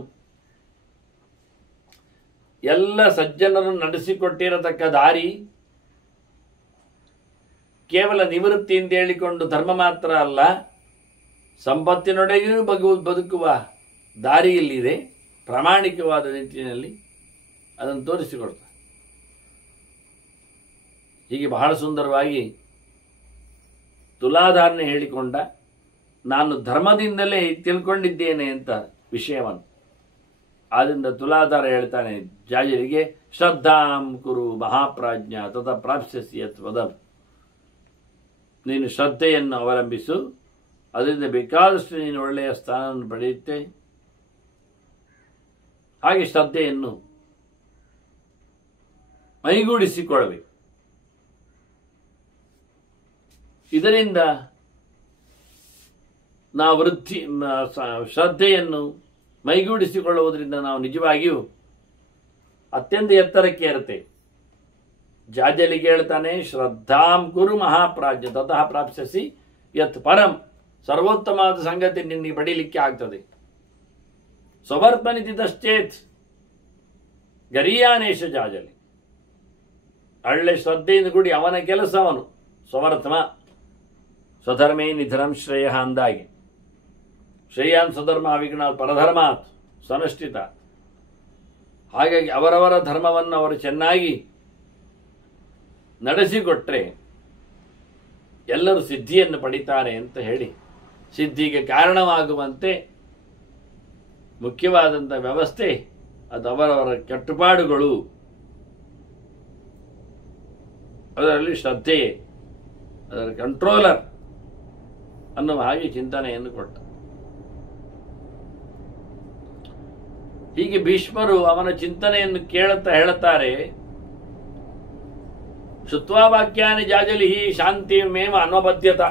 ಎಲ್ಲ ಸಜ್ಜನರನ್ನು ನಡೆಸಿಕೊಟ್ಟಿರತಕ್ಕ ದಾರಿ ಕೇವಲ ನಿವೃತ್ತಿ ಅಂತ ಹೇಳಿಕೊಂಡು ಧರ್ಮ ಮಾತ್ರ ಅಲ್ಲ, ಸಂಪತ್ತಿನೊಡೆಗೂ ಬದುಕುವ ದಾರಿ ಇಲ್ಲಿದೆ. ಪ್ರಾಮಾಣಿಕವಾದ ನಿಟ್ಟಿನಲ್ಲಿ ಅದನ್ನು ತೋರಿಸಿಕೊಡ್ತಾರೆ. ಹೀಗೆ ಬಹಳ ಸುಂದರವಾಗಿ ತುಲಾಧಾರನೆ ಹೇಳಿಕೊಂಡ. ನಾನು ಧರ್ಮದಿಂದಲೇ ತಿಳ್ಕೊಂಡಿದ್ದೇನೆ ಅಂತ ವಿಷಯವನ್ನು. ಆದ್ದರಿಂದ ತುಲಾಧಾರ ಹೇಳ್ತಾನೆ ಜಾಜರಿಗೆ, ಶ್ರದ್ಧಾಂ ಕುರು ಮಹಾಪ್ರಾಜ್ಞ ತತ ಪ್ರಾಪ್ಸ್ಯಸಿ ಯತ್ವದಂ. ನೀನು ಶ್ರದ್ಧೆಯನ್ನು ಅವಲಂಬಿಸು, ಅದರಿಂದ ಬೇಕಾದಷ್ಟು ನೀನು ಒಳ್ಳೆಯ ಸ್ಥಾನವನ್ನು ಪಡೆಯುತ್ತೆ. ಹಾಗೆ ಶ್ರದ್ಧೆಯನ್ನು ಮೈಗೂಡಿಸಿಕೊಳ್ಳಬೇಕು. ಇದರಿಂದ ನಾವು ಶ್ರದ್ಧೆಯನ್ನು ಮೈಗೂಡಿಸಿಕೊಳ್ಳುವುದರಿಂದ ನಾವು ನಿಜವಾಗಿಯೂ ಅತ್ಯಂತ ಎತ್ತರಕ್ಕೆ ಇರುತ್ತೆ. ಜಾಜಲಿಗೆ ಹೇಳ್ತಾನೆ, ಶ್ರದ್ಧಾಂ ಕುರು ಮಹಾಪ್ರಾಜ್ಞ ತತಃ ಪ್ರಾಪ್ಸ್ಯಸಿ ಯತ್ ಪರಂ. ಸರ್ವೋತ್ತಮವಾದ ಸಂಗತಿ ನಿನ್ನೆ ಪಡೀಲಿಕ್ಕೆ ಆಗ್ತದೆ. ಸ್ವವರ್ಪನಿತಿ ತಶ್ಚೇತ್ ಗರೀಯಾನೇಶ ಜಾಜಲಿ. ಒಳ್ಳೆ ಶ್ರದ್ಧೆಯಿಂದ ಕೂಡಿ ಅವನ ಕೆಲಸ ಅವನು ಸ್ವವರ್ತಮ. ಸ್ವಧರ್ಮೇ ನಿಧರಂ ಶ್ರೇಯ ಅಂದಾಗಿ, ಶ್ರೇಯಾನ್ ಸ್ವಧರ್ಮ ಅವಿಘ್ನಾತ್ ಪರಧರ್ಮಾತ್ ಸ್ವನುಷ್ಠಿತ. ಹಾಗಾಗಿ ಅವರವರ ಧರ್ಮವನ್ನು ಅವರು ಚೆನ್ನಾಗಿ ನಡೆಸಿಕೊಟ್ರೆ ಎಲ್ಲರೂ ಸಿದ್ಧಿಯನ್ನು ಪಡಿತಾರೆ ಅಂತ ಹೇಳಿ, ಸಿದ್ಧಿಗೆ ಕಾರಣವಾಗುವಂತೆ ಮುಖ್ಯವಾದಂಥ ವ್ಯವಸ್ಥೆ ಅದು ಅವರವರ ಕಟ್ಟುಪಾಡುಗಳು. ಅದರಲ್ಲಿ ಶ್ರದ್ಧೆ ಅದರ ಕಂಟ್ರೋಲರ್ ಅನ್ನುವ ಹಾಗೆ ಚಿಂತನೆಯನ್ನು ಕೊಟ್ಟ. ಹೀಗೆ ಭೀಷ್ಮರು ಅವನ ಚಿಂತನೆಯನ್ನು ಕೇಳುತ್ತಾ ಹೇಳುತ್ತಾರೆ, ಶುತ್ವಾ ವಾಕ್ಯಾನಿ ಜಾಜಲಿಹಿ ಶಾಂತಿ ಮೇವ ಅನ್ವಬದ್ಧತ.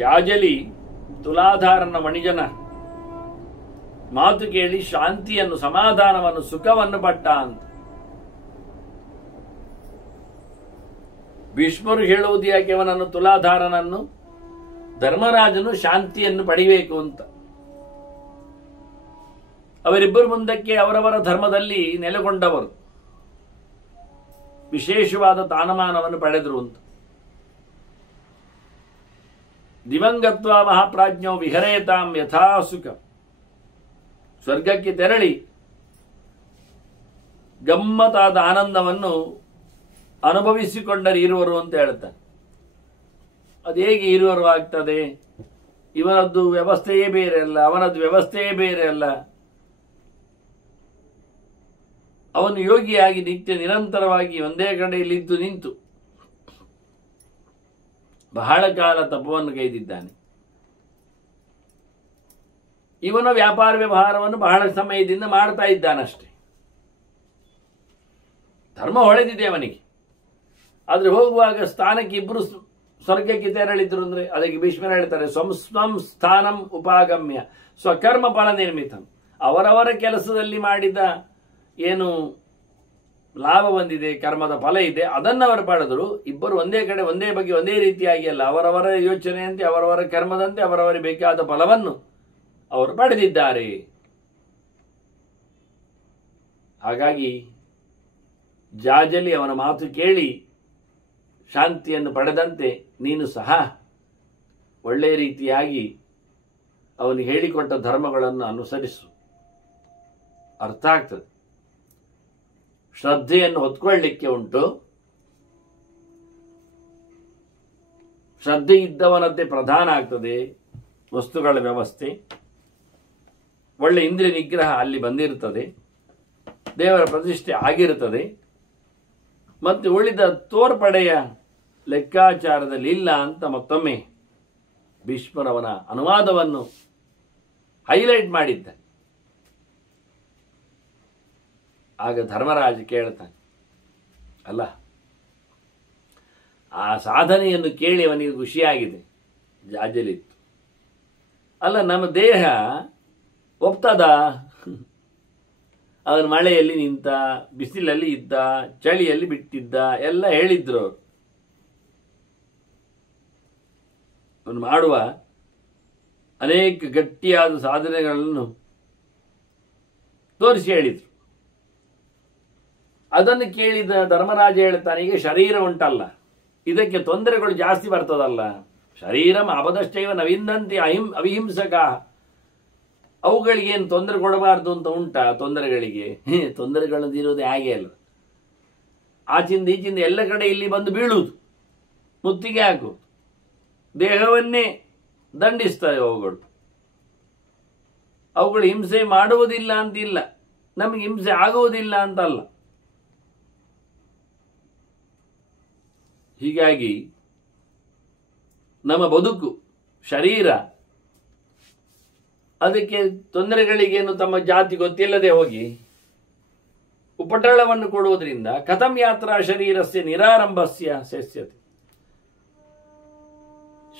ಜಾಜಲಿ ತುಲಾಧಾರನ ಮಣಿಜನ ಮಾತು ಕೇಳಿ ಶಾಂತಿಯನ್ನು, ಸಮಾಧಾನವನ್ನು, ಸುಖವನ್ನು ಪಟ್ಟ ಅಂತ. ಭೀಷ್ಮರು ಹೇಳುವುದು ಯಾಕೆ ಅವನನ್ನು, ತುಲಾಧಾರನನ್ನು, ಧರ್ಮರಾಜನು ಶಾಂತಿಯನ್ನು ಪಡಿಬೇಕು ಅಂತ. ಅವರಿಬ್ಬರು ಮುಂದಕ್ಕೆ ಅವರವರ ಧರ್ಮದಲ್ಲಿ ನೆಲೆಗೊಂಡವರು, ವಿಶೇಷವಾದ ತಾನಮಾನವನ್ನು ಪಡೆದರು ಅಂತ. ದಿವಂಗತ್ವ ಮಹಾಪ್ರಾಜ್ಞೋ ವಿಹರೇತಾಂ ಯಥಾ ಸುಖ. ಸ್ವರ್ಗಕ್ಕೆ ತೆರಳಿ ಗಮ್ಮತ್ತಾದ ಆನಂದವನ್ನು ಅನುಭವಿಸಿಕೊಂಡರು ಇರುವರು ಅಂತ ಹೇಳ್ತಾನೆ. ಅದು ಹೇಗೆ ಇರುವರು ಆಗ್ತದೆ? ಇವನದ್ದು ವ್ಯವಸ್ಥೆಯೇ ಬೇರೆ ಅಲ್ಲ, ಅವನದ್ದು ವ್ಯವಸ್ಥೆಯೇ ಬೇರೆ ಅಲ್ಲ. ಅವನು ಯೋಗಿಯಾಗಿ ನಿತ್ಯ ನಿರಂತರವಾಗಿ ಒಂದೇ ಕಡೆಯಲ್ಲಿದ್ದು ನಿಂತು ಬಹಳ ಕಾಲ ತಪವನ್ನು ಗೈದಿದ್ದಾನೆ. ಇವನ ವ್ಯಾಪಾರ ವ್ಯವಹಾರವನ್ನು ಬಹಳ ಸಮಯದಿಂದ ಮಾಡ್ತಾ ಇದ್ದಾನಷ್ಟೆ. ಧರ್ಮ ಹೊಳೆದಿದೆ ಅವನಿಗೆ. ಆದರೆ ಹೋಗುವಾಗ ಸ್ಥಾನಕ್ಕೆ ಇಬ್ಬರು ಸ್ವರ್ಗಕ್ಕೆ ತೆರಳಿದ್ರು ಅಂದ್ರೆ ಅದಕ್ಕೆ ಭೀಷ್ಮರು ಹೇಳ್ತಾರೆ, ಸ್ವಂ ಸ್ಥಾನಂ ಉಪಾಗಮ್ಯ ಸ್ವಕರ್ಮ ಫಲ ನಿರ್ಮಿತಂ. ಅವರವರ ಕೆಲಸದಲ್ಲಿ ಮಾಡಿದ ಏನು ಲಾಭ ಬಂದಿದೆ, ಕರ್ಮದ ಫಲ ಇದೆ, ಅದನ್ನು ಅವರು ಪಡೆದರು. ಇಬ್ಬರು ಒಂದೇ ಕಡೆ ಒಂದೇ ಬಗ್ಗೆ ಒಂದೇ ರೀತಿಯಾಗಿ ಅಲ್ಲ, ಅವರವರ ಯೋಚನೆಯಂತೆ, ಅವರವರ ಕರ್ಮದಂತೆ ಅವರವರಿಗೆ ಬೇಕಾದ ಫಲವನ್ನು ಅವರು ಪಡೆದಿದ್ದಾರೆ. ಹಾಗಾಗಿ ಜಾಜಲಿ ಅವನ ಮಾತು ಕೇಳಿ ಶಾಂತಿಯನ್ನು ಪಡೆದಂತೆ ನೀನು ಸಹ ಒಳ್ಳೆಯ ರೀತಿಯಾಗಿ ಅವನು ಹೇಳಿಕೊಟ್ಟ ಧರ್ಮಗಳನ್ನು ಅನುಸರಿಸು. ಅರ್ಥ ಆಗ್ತದೆ. ಶ್ರದ್ಧೆಯನ್ನು ಹೊತ್ಕೊಳ್ಳಿಕ್ಕೆ ಉಂಟು. ಶ್ರದ್ಧೆ ಇದ್ದವನದ್ದೇ ಪ್ರಧಾನ ಆಗ್ತದೆ. ವಸ್ತುಗಳ ವ್ಯವಸ್ಥೆ, ಒಳ್ಳೆ ಇಂದ್ರಿಯ ನಿಗ್ರಹ ಅಲ್ಲಿ ಬಂದಿರುತ್ತದೆ, ದೇವರ ಪ್ರತಿಷ್ಠೆ ಆಗಿರುತ್ತದೆ. ಮತ್ತು ಉಳಿದ ತೋರ್ಪಡೆಯ ಲೆಕ್ಕಾಚಾರದಲ್ಲಿ ಇಲ್ಲ ಅಂತ ಮತ್ತೊಮ್ಮೆ ಭೀಷ್ಮರವನ ಅನುವಾದವನ್ನು ಹೈಲೈಟ್ ಮಾಡಿದ್ದ. ಆಗ ಧರ್ಮರಾಜ ಕೇಳ್ತಾನೆ, ಅಲ್ಲ ಆ ಸಾಧನೆಯನ್ನು ಕೇಳಿ ಅವನಿಗೆ ಖುಷಿಯಾಗಿದೆ, ಜಾಜಲಿತ್ತು. ಅಲ್ಲ ನಮ್ಮ ದೇಹ ಒಪ್ತದ? ಅವನು ಮಳೆಯಲ್ಲಿ ನಿಂತ, ಬಿಸಿಲಲ್ಲಿ ಇದ್ದ, ಚಳಿಯಲ್ಲಿ ಬಿಟ್ಟಿದ್ದ, ಎಲ್ಲ ಹೇಳಿದ್ರು ಅವರು. ಅವನು ಮಾಡುವ ಅನೇಕ ಗಟ್ಟಿಯಾದ ಸಾಧನೆಗಳನ್ನು ತೋರಿಸಿ ಹೇಳಿದ್ರು. ಅದನ್ನು ಕೇಳಿದ ಧರ್ಮರಾಜ ಹೇಳ್ತಾನೆ, ಈಗ ಶರೀರ ಉಂಟಲ್ಲ, ಇದಕ್ಕೆ ತೊಂದರೆಗಳು ಜಾಸ್ತಿ ಬರ್ತದಲ್ಲ. ಶರೀರಂ ಅಪದಶ್ಚೈವ ನವಿಂದಂತೆ ಅವಿಹಿಂಸಕ. ಅವುಗಳಿಗೇನು ತೊಂದರೆ ಕೊಡಬಾರ್ದು ಅಂತ ಉಂಟಾ? ತೊಂದರೆಗಳಿಗೆ ತೊಂದರೆಗಳನ್ನು ಇರೋದು ಹೇಗೆ ಅಲ್ಲ, ಆಚಿಂದ ಈಚಿಂದ ಎಲ್ಲ ಕಡೆ ಇಲ್ಲಿ ಬಂದು ಬೀಳುವುದು, ಮುತ್ತಿಗೆ ಹಾಕುವುದು, ದೇಹವನ್ನೇ ದಂಡಿಸ್ತವೆ ಅವುಗಳು ಹಿಂಸೆ ಮಾಡುವುದಿಲ್ಲ ಅಂತಿಲ್ಲ, ನಮಗೆ ಹಿಂಸೆ ಆಗುವುದಿಲ್ಲ ಅಂತಲ್ಲ. ಹೀಗಾಗಿ ನಮ್ಮ ಬದುಕು, ಶರೀರ, ಅದಕ್ಕೆ ತೊಂದರೆಗಳಿಗೇನು ತಮ್ಮ ಜಾತಿ ಗೊತ್ತಿಲ್ಲದೆ ಹೋಗಿ ಉಪಟಳವನ್ನು ಕೊಡುವುದರಿಂದ ಕಥಂ ಯಾತ್ರಾ ಶರೀರಸ್ಯ ನಿರಾರಂಭಸ್ಯ ಸಸ್ಯತೆ.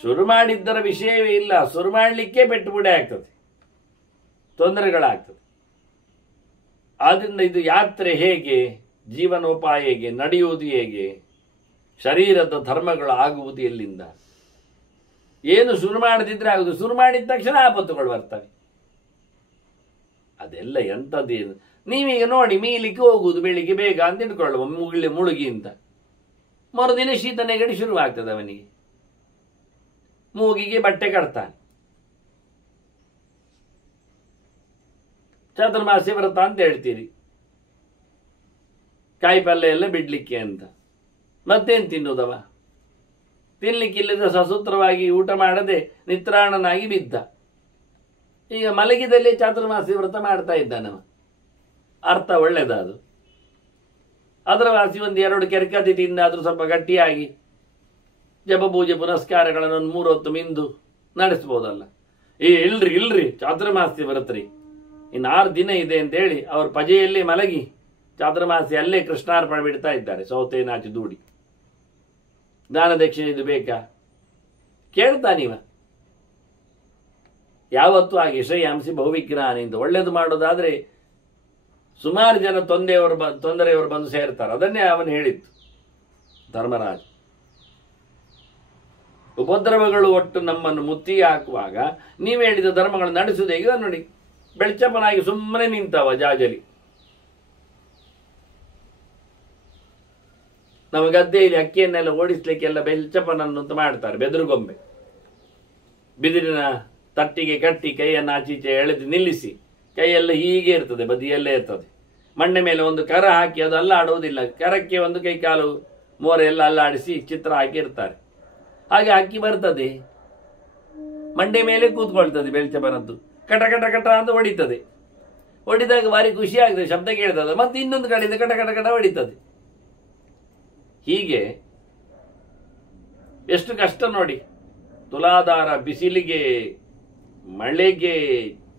ಶುರು ಮಾಡಿದ್ದರ ವಿಷಯವೇ ಇಲ್ಲ, ಶುರು ಮಾಡಲಿಕ್ಕೆ ಪೆಟ್ಟುಬಿಡೆ ಆಗ್ತದೆ, ತೊಂದರೆಗಳಾಗ್ತದೆ. ಆದ್ರಿಂದ ಇದು ಯಾತ್ರೆ ಹೇಗೆ, ಜೀವನೋಪಾಯ ಹೇಗೆ, ನಡೆಯುವುದು ಹೇಗೆ, ಶರೀರದ ಧರ್ಮಗಳು ಆಗುವುದು ಎಲ್ಲಿಂದ? ಏನು ಶುರು ಮಾಡದಿದ್ರೆ ಆಗುದು, ಶುರು ಮಾಡಿದ ತಕ್ಷಣ ಆಪತ್ತುಗಳು ಬರ್ತವೆ. ಅದೆಲ್ಲ ಎಂಥದ್ದೇನು? ನೀವೀಗ ನೋಡಿ, ಮೀಲಿಕ್ಕೆ ಹೋಗುವುದು ಬೆಳಿಗ್ಗೆ ಬೇಗ ಅಂತ ಇಟ್ಕೊಳ್ಳುವ, ಮುಳುಗಿ ಅಂತ. ಮರುದಿನ ಶೀತ ನೆಗಡಿ ಶುರುವಾಗ್ತದೆ ಅವನಿಗೆ, ಮೂಗಿಗೆ ಬಟ್ಟೆ ಕಟ್ತಾನೆ. ಚಾತುರ್ಮಾಸ್ಯ ವ್ರತ ಅಂತ ಹೇಳ್ತೀರಿ, ಕಾಯಿ ಪಲ್ಯ ಎಲ್ಲ ಬಿಡ್ಲಿಕ್ಕೆ ಅಂತ. ಮತ್ತೇನು ತಿನ್ನುವುದವ? ತಿನ್ಲಿಕ್ಕಿಲ್ಲದ ಸಸೂತ್ರವಾಗಿ ಊಟ ಮಾಡದೆ ನಿತ್ರಾಣನಾಗಿ ಬಿದ್ದ. ಈಗ ಮಲಗಿದಲ್ಲಿ ಚಾತುರ್ಮಾಸ್ಯ ವ್ರತ ಮಾಡ್ತಾ ಇದ್ದಾನವ. ಅರ್ಥ ಒಳ್ಳೆದ ಅದು. ಅದರ ವಾಸಿ ಒಂದು 2 ಕೆರ್ಕತಿ ತಿಂದಾದ್ರೂ ಸ್ವಲ್ಪ ಗಟ್ಟಿಯಾಗಿ ಜಪ ಪೂಜೆ ಪುನಸ್ಕಾರಗಳನ್ನು 3 ಹೊತ್ತು ಮಿಂದು ನಡೆಸ್ಬೋದಲ್ಲ. ಇಲ್ರಿ ಚಾತುರ್ಮಾಸ್ಯ ವ್ರತ್ರಿ, ಇನ್ನು 6 ದಿನ ಇದೆ ಅಂತೇಳಿ ಅವ್ರ ಪಜೆಯಲ್ಲೇ ಮಲಗಿ ಚಾತುರ್ಮಾಸ್ಯ ಅಲ್ಲೇ ಕೃಷ್ಣಾರ್ಪಣೆ ಬಿಡ್ತಾ ಇದ್ದಾರೆ, ಸೌತೆ ನಾಚಿ ದೂಡಿ. ದಾನ ದಕ್ಷಿಣೆ ಇದು ಬೇಕಾ? ಕೇಳ್ತಾನೀವ. ಯಾವತ್ತೂ ಹಾಗೆ ಶ್ರೇಯಾಂಸಿ ಬಹುವಿಜ್ಞಾನಿ ಅಂತ ಒಳ್ಳೇದು ಮಾಡೋದಾದ್ರೆ ಸುಮಾರು ಜನ ತೊಂದರೆಯವರು ಬಂದು ಸೇರ್ತಾರೆ. ಅದನ್ನೇ ಅವನು ಹೇಳಿತ್ತು ಧರ್ಮರಾಜ. ಉಪದ್ರವಗಳು ಒಟ್ಟು ನಮ್ಮನ್ನು ಮುತ್ತಿಗೆ ಹಾಕುವಾಗ ನೀವು ಹೇಳಿದ ಧರ್ಮಗಳನ್ನು ನಡೆಸುವುದು ಹೇಗೆ ನೋಡಿ. ಬೆಳ್ಚಪ್ಪನಾಗಿ ಸುಮ್ಮನೆ ನಿಂತವ ಜಾಜಲಿ. ನಮ್ಮ ಗದ್ದೆಯಲ್ಲಿ ಅಕ್ಕಿಯನ್ನೆಲ್ಲ ಓಡಿಸ್ಲಿಕ್ಕೆಲ್ಲ ಬೆಳ್ಚಪ್ಪನನ್ನು ಅಂತ ಮಾಡ್ತಾರೆ, ಬೆದರುಗೊಂಬೆ. ಬಿದಿರಿನ ತಟ್ಟಿಗೆ ಕಟ್ಟಿ ಕೈಯನ್ನು ಆಚೀಚೆ ಎಳೆದು ನಿಲ್ಲಿಸಿ, ಕೈಯೆಲ್ಲ ಹೀಗೆ ಇರ್ತದೆ, ಬದಿಯಲ್ಲೇ ಇರ್ತದೆ. ಮಣ್ಣೆ ಮೇಲೆ ಒಂದು ಕರ ಹಾಕಿ ಅದು ಅಲ್ಲಾಡುವುದಿಲ್ಲ, ಕರಕ್ಕೆ ಒಂದು ಕೈ ಕಾಲು ಮೋರೆ ಎಲ್ಲ ಅಲ್ಲಾಡಿಸಿ ಚಿತ್ರ ಹಾಕಿ ಇರ್ತಾರೆ. ಹಾಗೆ ಅಕ್ಕಿ ಬರ್ತದೆ, ಮಂಡೆ ಮೇಲೆ ಕೂತ್ಕೊಳ್ತದೆ ಬೆಳ್ಚಪ್ಪನದ್ದು. ಕಟ ಕಟ ಕಟ ಅಂತ ಹೊಡಿತದೆ. ಹೊಡಿದಾಗ ಭಾರಿ ಖುಷಿ ಆಗ್ತದೆ, ಶಬ್ದ ಕೇಳ್ತದೆ. ಮತ್ತೆ ಇನ್ನೊಂದು ಕಡೆಯಿಂದ ಕಟ ಕಟ ಕಟ ಹೊಡಿತದೆ. ಹೀಗೆ ಎಷ್ಟು ಕಷ್ಟ ನೋಡಿ. ತುಲಾಧಾರ ಬಿಸಿಲಿಗೆ, ಮಳೆಗೆ,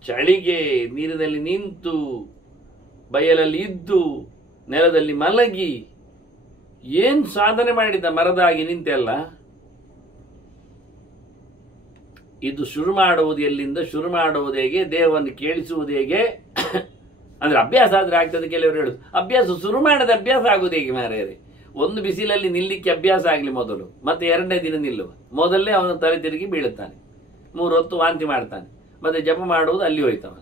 ಚಳಿಗೆ ನೀರಿನಲ್ಲಿ ನಿಂತು, ಬಯಲಲ್ಲಿ ಇದ್ದು, ನೆಲದಲ್ಲಿ ಮಲಗಿ ಏನ್ ಸಾಧನೆ ಮಾಡಿದ ಮರದಾಗಿ ನಿಂತೆಲ್ಲ. ಇದು ಶುರು ಮಾಡುವುದು ಎಲ್ಲಿಂದ, ಶುರು ಮಾಡುವುದು ಹೇಗೆ, ದೇವವನ್ನು ಕೇಳಿಸುವುದು ಹೇಗೆ ಅಂದ್ರೆ ಅಭ್ಯಾಸ ಆದ್ರೆ ಆಗ್ತದೆ. ಕೆಲವರು ಹೇಳುದು ಅಭ್ಯಾಸ ಶುರು ಮಾಡದ ಅಭ್ಯಾಸ ಆಗುವುದು ಹೇಗೆ ಮಾರ್ಯಾರೆ. ಒಂದು ಬಿಸಿಲಲ್ಲಿ ನಿಲ್ಲಿಕ್ಕೆ ಅಭ್ಯಾಸ ಆಗಲಿ ಮೊದಲು, ಮತ್ತೆ ಎರಡನೇ ದಿನ ನಿಲ್ಲುವ. ಮೊದಲೇ ಅವನು ತಲೆ ತಿರುಗಿ ಬೀಳುತ್ತಾನೆ, 3 ಹೊತ್ತು ವಾಂತಿ ಮಾಡ್ತಾನೆ, ಮತ್ತೆ ಜಪ ಮಾಡುವುದು ಅಲ್ಲಿ ಹೋಯ್ತವ.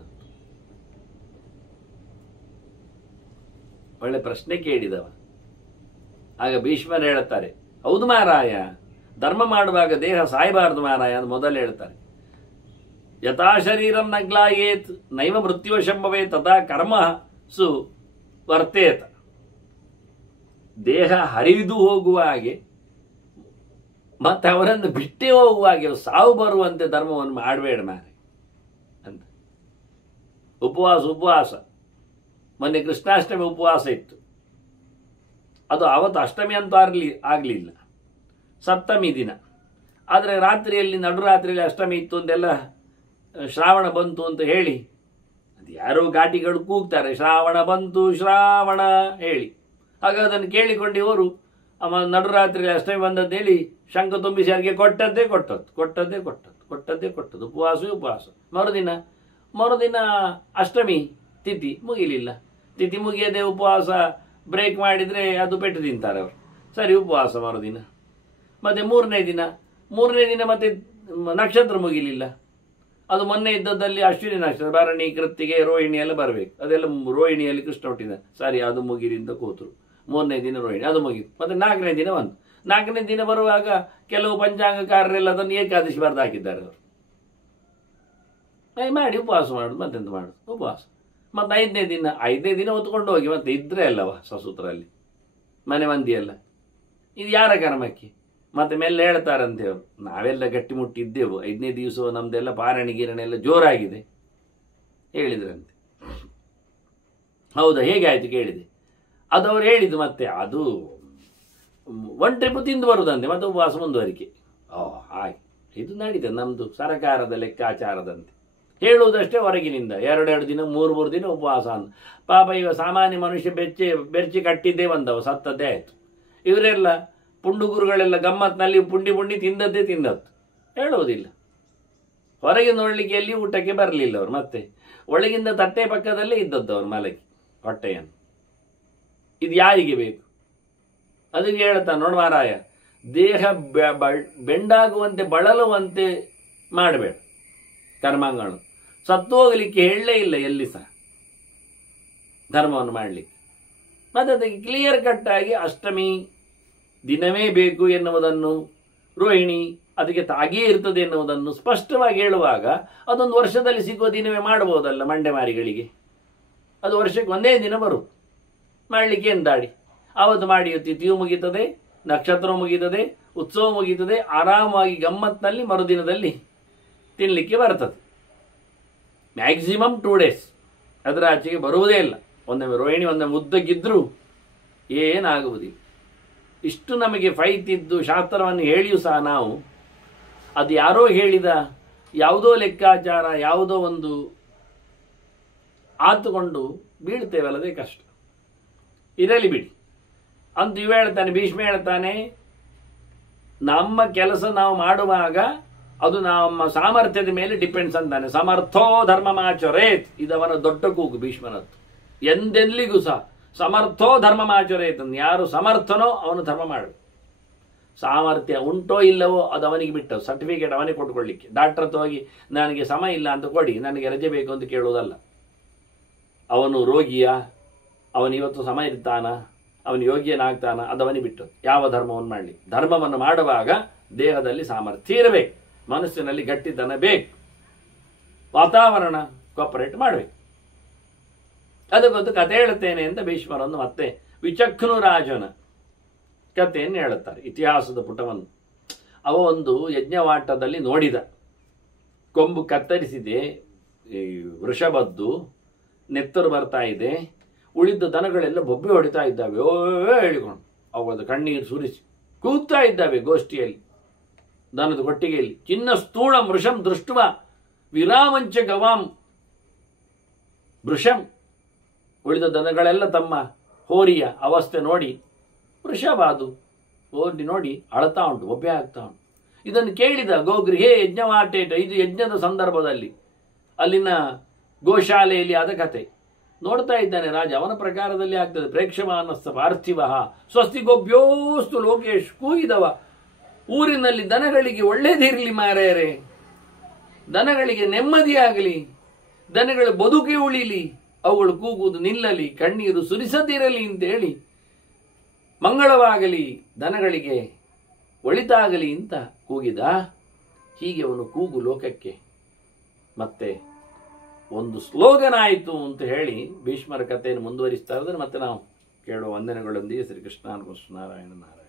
ಒಳ್ಳೆ ಪ್ರಶ್ನೆ ಕೇಳಿದವ. ಆಗ ಭೀಷ್ಮರು ಹೇಳುತ್ತಾರೆ, ಹೌದು ಮಾರಾಯ, ಧರ್ಮ ಮಾಡುವಾಗ ದೇಹ ಸಾಯಬಾರದು ಮಾರಾಯ ಅಂತ ಮೊದಲು ಹೇಳ್ತಾರೆ. ಯಥಾ ಶರೀರಂ ನಗ್ಲಾಯೇತ್ ನೈವ ಮೃತ್ಯುವಶಂಭವೇ ತಥಾ ಕರ್ಮ ಸು ವರ್ತೇತ. ದೇಹ ಹರಿದು ಹೋಗುವ ಹಾಗೆ ಮತ್ತೆ ಅವರನ್ನು ಬಿಟ್ಟೇ ಹೋಗುವ ಹಾಗೆ ಸಾವು ಬರುವಂತೆ ಧರ್ಮವನ್ನು ಮಾಡಬೇಡ ಮಾರೆ ಅಂತ. ಉಪವಾಸ ಮೊನ್ನೆ ಕೃಷ್ಣಾಷ್ಟಮಿ ಉಪವಾಸ ಇತ್ತು. ಅದು ಅವತ್ತು ಅಷ್ಟಮಿ ಅಂತೂ ಆಗಲಿಲ್ಲ, ಸಪ್ತಮಿ ದಿನ. ಆದರೆ ರಾತ್ರಿಯಲ್ಲಿ ನಡುರಾತ್ರಿಯಲ್ಲಿ ಅಷ್ಟಮಿ ಇತ್ತು ಅಂತೆಲ್ಲ ಶ್ರಾವಣ ಬಂತು ಅಂತ ಹೇಳಿ ಅದು ಯಾರೋ ಘಾಟಿಗಳು ಕೂಗ್ತಾರೆ, ಶ್ರಾವಣ ಬಂತು ಶ್ರಾವಣ ಹೇಳಿ. ಆಗ ಅದನ್ನು ಕೇಳಿಕೊಂಡು ಇವರು ನಡುರಾತ್ರಿಯಲ್ಲಿ ಅಷ್ಟಮಿ ಬಂದದ್ದು ಹೇಳಿ ಶಂಕ ತುಂಬಿಸಿ ಅವರಿಗೆ ಕೊಟ್ಟದ್ದೇ ಕೊಟ್ಟದ್ದು. ಉಪವಾಸ. ಮರುದಿನ ಅಷ್ಟಮಿ ತಿಥಿ ಮುಗಿಲಿಲ್ಲ. ತಿಥಿ ಮುಗಿಯದೆ ಉಪವಾಸ ಬ್ರೇಕ್ ಮಾಡಿದರೆ ಅದು ಪೆಟ್ಟು ತಿಂತಾರೆ ಅವರು. ಸರಿ, ಉಪವಾಸ ಮರುದಿನ. ಮತ್ತೆ ಮೂರನೇ ದಿನ ಮತ್ತೆ ನಕ್ಷತ್ರ ಮುಗಿಲಿಲ್ಲ. ಅದು ಮೊನ್ನೆ ಇದ್ದದ್ದಲ್ಲಿ ಅಶ್ವಿನಿ ನಕ್ಷತ್ರ, ಭರಣಿ, ಕೃತ್ತಿಗೆ, ರೋಹಿಣಿ ಎಲ್ಲ ಬರಬೇಕು. ಅದೆಲ್ಲ ರೋಹಿಣಿಯಲ್ಲಿ ಕೃಷ್ಣ ಹುಟ್ಟಿದ. ಸರಿ, ಅದು ಮುಗಿಲಿಂದ ಕೂತರು. 3ನೇ ದಿನ ರೋಹಿಣಿ, ಅದು ಮುಗಿತು. ಮತ್ತೆ 4ನೇ ದಿನ ಬಂತು. 4ನೇ ದಿನ ಬರುವಾಗ ಕೆಲವು ಪಂಚಾಂಗಕಾರರೆಲ್ಲ ಅದನ್ನು ಏಕಾದಶಿ ಬರೆದು ಹಾಕಿದ್ದಾರೆ ಅವರು. ಮಾಡಿ ಉಪವಾಸ ಮಾಡುದು, ಮತ್ತೆಂತ ಮಾಡುದು ಉಪವಾಸ. ಮತ್ತೆ 5ನೇ ದಿನ ಹೊತ್ಕೊಂಡು ಹೋಗಿ ಮತ್ತೆ ಇದ್ರೆ ಅಲ್ಲವ ಸಸೂತ್ರಲ್ಲಿ ಮನೆ ಮಂದಿಯೆಲ್ಲ. ಇದು ಯಾರ ಕರ್ಮಕ್ಕೆ? ಮತ್ತೆ ಮೇಲೆ ಹೇಳ್ತಾರಂತೆ ಅವರು, ನಾವೆಲ್ಲ ಗಟ್ಟಿಮುಟ್ಟಿದ್ದೆವು, 5ನೇ ದಿವಸ ನಮ್ದೆಲ್ಲ ಪಾರಣಿ ಗಿರಣಿ ಎಲ್ಲ ಜೋರಾಗಿದೆ ಹೇಳಿದ್ರಂತೆ. ಹೌದಾ, ಹೇಗೆ ಆಯ್ತು ಕೇಳಿದೆ. ಅದು ಅವ್ರು ಹೇಳಿದ್ದು. ಮತ್ತೆ ಅದು 1 ಟ್ರಿಪ್ ತಿಂದು ಬರುದಂತೆ, ಮತ್ತೆ ಉಪವಾಸ ಮುಂದುವರಿಕೆ. ಹಾಗೆ ಇದು ನಡೀತದೆ ನಮ್ದು ಸರಕಾರದ ಲೆಕ್ಕಾಚಾರದಂತೆ. ಹೇಳುವುದಷ್ಟೇ ಹೊರಗಿನಿಂದ 2 ದಿನ 3 ದಿನ ಉಪವಾಸ ಅಂತ. ಪಾಪ ಇವ ಸಾಮಾನ್ಯ ಮನುಷ್ಯ ಬೆರ್ಚಿ ಕಟ್ಟಿದ್ದೇ ಬಂದವ, ಸತ್ತದ್ದೇ ಆಯ್ತು. ಇವರೆಲ್ಲ ಪುಂಡುಗುರುಗಳೆಲ್ಲ ಗಮ್ಮತ್ನಲ್ಲಿ ಪುಂಡಿ ತಿಂದದ್ದು ಹೇಳುವುದಿಲ್ಲ. ಹೊರಗೆ ನೋಡ್ಲಿಕ್ಕೆ ಎಲ್ಲಿ ಊಟಕ್ಕೆ ಬರಲಿಲ್ಲ ಅವರು. ಮತ್ತೆ ಒಳಗಿಂದ ತಟ್ಟೆ ಪಕ್ಕದಲ್ಲೇ ಇದ್ದದ್ದು ಅವರು ಮಲಗಿ ಹೊಟ್ಟೆಯನ್ನು. ಇದು ಯಾರಿಗೆ ಬೇಕು? ಅದಕ್ಕೆ ಹೇಳ್ತಾನೆ, ನೋಡು ಮಾರಾಯ, ದೇಹ ಬೆಂಡಾಗುವಂತೆ ಬಳಲುವಂತೆ ಮಾಡಬೇಡ ಕರ್ಮಾಂಗಗಳು. ಸತ್ತು ಹೋಗಲಿಕ್ಕೆ ಹೇಳಲೇ ಇಲ್ಲ ಎಲ್ಲಿ ಸಹ ಧರ್ಮವನ್ನು ಮಾಡಲಿಕ್ಕೆ. ಮತ್ತೆ ಅದಕ್ಕೆ ಕ್ಲಿಯರ್ ಕಟ್ ಆಗಿ ಅಷ್ಟಮಿ ದಿನವೇ ಬೇಕು ಎನ್ನುವುದನ್ನು, ರೋಹಿಣಿ ಅದಕ್ಕೆ ತಾಗಿಯೇ ಇರ್ತದೆ ಎನ್ನುವುದನ್ನು ಸ್ಪಷ್ಟವಾಗಿ ಹೇಳುವಾಗ ಅದೊಂದು ವರ್ಷದಲ್ಲಿ ಸಿಗುವ ದಿನವೇ ಮಾಡಬಹುದಲ್ಲ ಮಂಡೆ ಮಾರಿಗಳಿಗೆ. ಅದು ವರ್ಷಕ್ಕೆ 1ನೇ ದಿನ ಬರು ಮಾಡಲಿಕ್ಕೆ ಏನು ದಾಡಿ. ಆವತ್ತು ಮಾಡಿ ತಿಥಿಯೂ ಮುಗೀತದೆ, ನಕ್ಷತ್ರ ಮುಗೀತದೆ, ಉತ್ಸವ ಮುಗೀತದೆ, ಆರಾಮಾಗಿ ಗಮ್ಮತ್ನಲ್ಲಿ ಮರುದಿನದಲ್ಲಿ ತಿನ್ನಲಿಕ್ಕೆ ಬರ್ತದೆ. ಮ್ಯಾಕ್ಸಿಮಮ್ 2 ಡೇಸ್, ಅದರ ಆಚೆಗೆ ಬರುವುದೇ ಇಲ್ಲ. ಒಂದೊಮ್ಮೆ ರೋಹಿಣಿ ಒಂದೊಮ್ಮೆ ಉದ್ದಕ್ಕಿದ್ರೂ ಏನಾಗುವುದಿಲ್ಲ. ಇಷ್ಟು ನಮಗೆ ಫೈತಿದ್ದು ಶಾಸ್ತ್ರವನ್ನು ಹೇಳಿಯೂ ಸಹ ನಾವು ಅದು ಯಾರೋ ಹೇಳಿದ ಯಾವುದೋ ಲೆಕ್ಕಾಚಾರ, ಯಾವುದೋ ಒಂದು ಆತುಕೊಂಡು ಬೀಳ್ತೇವಲ್ಲದೆ ಕಷ್ಟ. ಇರಲಿ ಬಿಡಿ ಅಂತ ಇವ ಹೇಳ್ತಾನೆ, ಭೀಷ್ಮ ಹೇಳ್ತಾನೆ, ನಮ್ಮ ಕೆಲಸ ನಾವು ಮಾಡುವಾಗ ಅದು ನಮ್ಮ ಸಾಮರ್ಥ್ಯದ ಮೇಲೆ ಡಿಪೆಂಡ್ಸ್ ಅಂತಾನೆ. ಸಮರ್ಥೋ ಧರ್ಮಮಾಚರೇತ್, ಇದವನ ದೊಡ್ಡ ಕೂಗು ಭೀಷ್ಮನದ್ದು. ಎಂದೆಲ್ಲಿಗೂ ಸಹ ಸಮರ್ಥೋ ಧರ್ಮಮಾಚರೇತ್, ಯಾರು ಸಮರ್ಥನೋ ಅವನು ಧರ್ಮ ಮಾಡು. ಸಾಮರ್ಥ್ಯ ಉಂಟೋ ಇಲ್ಲವೋ ಅದು ಅವನಿಗೆ ಬಿಟ್ಟು, ಸರ್ಟಿಫಿಕೇಟ್ ಅವನಿಗೆ ಕೊಟ್ಟುಕೊಳ್ಳಿಕ್ಕೆ. ಡಾಕ್ಟರ್ ಹತ್ರ ಹೋಗಿ ನನಗೆ ಸಮಯ ಇಲ್ಲ ಅಂತ ಕೊಡಿ, ನನಗೆ ರಜೆ ಬೇಕು ಅಂತ ಕೇಳುವುದಲ್ಲ. ಅವನು ರೋಗಿಯ, ಅವನು ಇವತ್ತು ಸಮಯ ಇರ್ತಾನ, ಅವನು ಯೋಗ್ಯನಾಗ್ತಾನ, ಅದು ಅವನಿಗೆ ಬಿಟ್ಟು. ಯಾವ ಧರ್ಮವನ್ನು ಮಾಡಲಿ, ಧರ್ಮವನ್ನು ಮಾಡುವಾಗ ದೇಹದಲ್ಲಿ ಸಾಮರ್ಥ್ಯ ಇರಬೇಕು, ಮನಸ್ಸಿನಲ್ಲಿ ಗಟ್ಟಿತನ ಬೇಕು, ವಾತಾವರಣ ಕೋಪರೇಟ್ ಮಾಡಬೇಕು. ಅದಕ್ಕೊಂದು ಕತೆ ಹೇಳುತ್ತೇನೆ ಅಂತ ಭೀಷ್ಮರನ್ನು ಮತ್ತೆ ವಿಚಕ್ಷಣು ರಾಜನ ಕಥೆಯನ್ನು ಹೇಳುತ್ತಾರೆ, ಇತಿಹಾಸದ ಪುಟವನ್ನು. ಅವ ಒಂದು ಯಜ್ಞವಾಟದಲ್ಲಿ ನೋಡಿದ, ಕೊಂಬು ಕತ್ತರಿಸಿದೆ, ವೃಷಭದ್ದು ನೆತ್ತರು ಬರ್ತಾ ಇದೆ, ಉಳಿದ ದನಗಳೆಲ್ಲ ಬೊಬ್ಬೆ ಹೊಡಿತಾ ಇದ್ದಾವೆ, ಓ ಹೇಳಿಕೊಂಡು ಅವುಗಳ ಕಣ್ಣೀರು ಸುರಿಸಿ ಕೂಗ್ತಾ ಇದ್ದಾವೆ ಗೋಷ್ಠಿಯಲ್ಲಿ, ದನದ ಕೊಟ್ಟಿಗೆಯಲ್ಲಿ. ಚಿನ್ನ ಸ್ಥೂಳ ವೃಷಂ ದೃಷ್ಟುವ ವಿರಾಮಂಚ ಗವಾಂ ವೃಷಂ. ಉಳಿದ ದನಗಳೆಲ್ಲ ತಮ್ಮ ಹೋರಿಯ ಅವಸ್ಥೆ ನೋಡಿ, ವೃಷಭ ಅದು ಹೋರಿ ನೋಡಿ ಅಳ್ತಾ ಉಂಟು, ಒಬ್ಬೆ ಆಗ್ತಾ ಉಂಟು. ಇದನ್ನು ಕೇಳಿದ ಗೋಗೃಹೇ ಯಜ್ಞವಾಟೇಟ, ಇದು ಯಜ್ಞದ ಸಂದರ್ಭದಲ್ಲಿ ಅಲ್ಲಿನ ಗೋಶಾಲೆಯಲ್ಲಿ ಆದ ಕತೆ. ನೋಡ್ತಾ ಇದ್ದಾನೆ ರಾಜ, ಅವನ ಪ್ರಕಾರದಲ್ಲಿ ಆಗ್ತದೆ. ಪ್ರೇಕ್ಷಮಾನಸ್ಸ ಪಾರ್ಥಿವ ಸ್ವಸ್ತಿ ಗೋಭ್ಯೋಸ್ತು ಲೋಕೇಶ್. ಕೂಗಿದವ, ಊರಿನಲ್ಲಿ ದನಗಳಿಗೆ ಒಳ್ಳೇದಿರಲಿ ಮಾರೇರೆ, ದನಗಳಿಗೆ ನೆಮ್ಮದಿಯಾಗಲಿ, ದನಗಳು ಬದುಕಿ ಉಳಿಲಿ, ಅವುಗಳು ಕೂಗುವುದು ನಿಲ್ಲಲಿ, ಕಣ್ಣೀರು ಸುರಿಸದಿರಲಿ ಅಂತೇಳಿ, ಮಂಗಳವಾಗಲಿ, ದನಗಳಿಗೆ ಒಳಿತಾಗಲಿ ಅಂತ ಕೂಗಿದ. ಹೀಗೆ ಅವನು ಕೂಗು ಲೋಕಕ್ಕೆ ಮತ್ತೆ ಒಂದು ಸ್ಲೋಗನ್ ಆಯಿತು ಅಂತ ಹೇಳಿ ಭೀಷ್ಮರ ಕಥೆಯನ್ನು ಮುಂದುವರಿಸ್ತಾ ಇದ್ದಾರೆ. ಮತ್ತೆ ನಾವು ಕೇಳುವ ವಂದನೆಗಳೊಂದಿಗೆ ಶ್ರೀಕೃಷ್ಣ ನಾರಾಯಣ ನಾರಾಯಣ.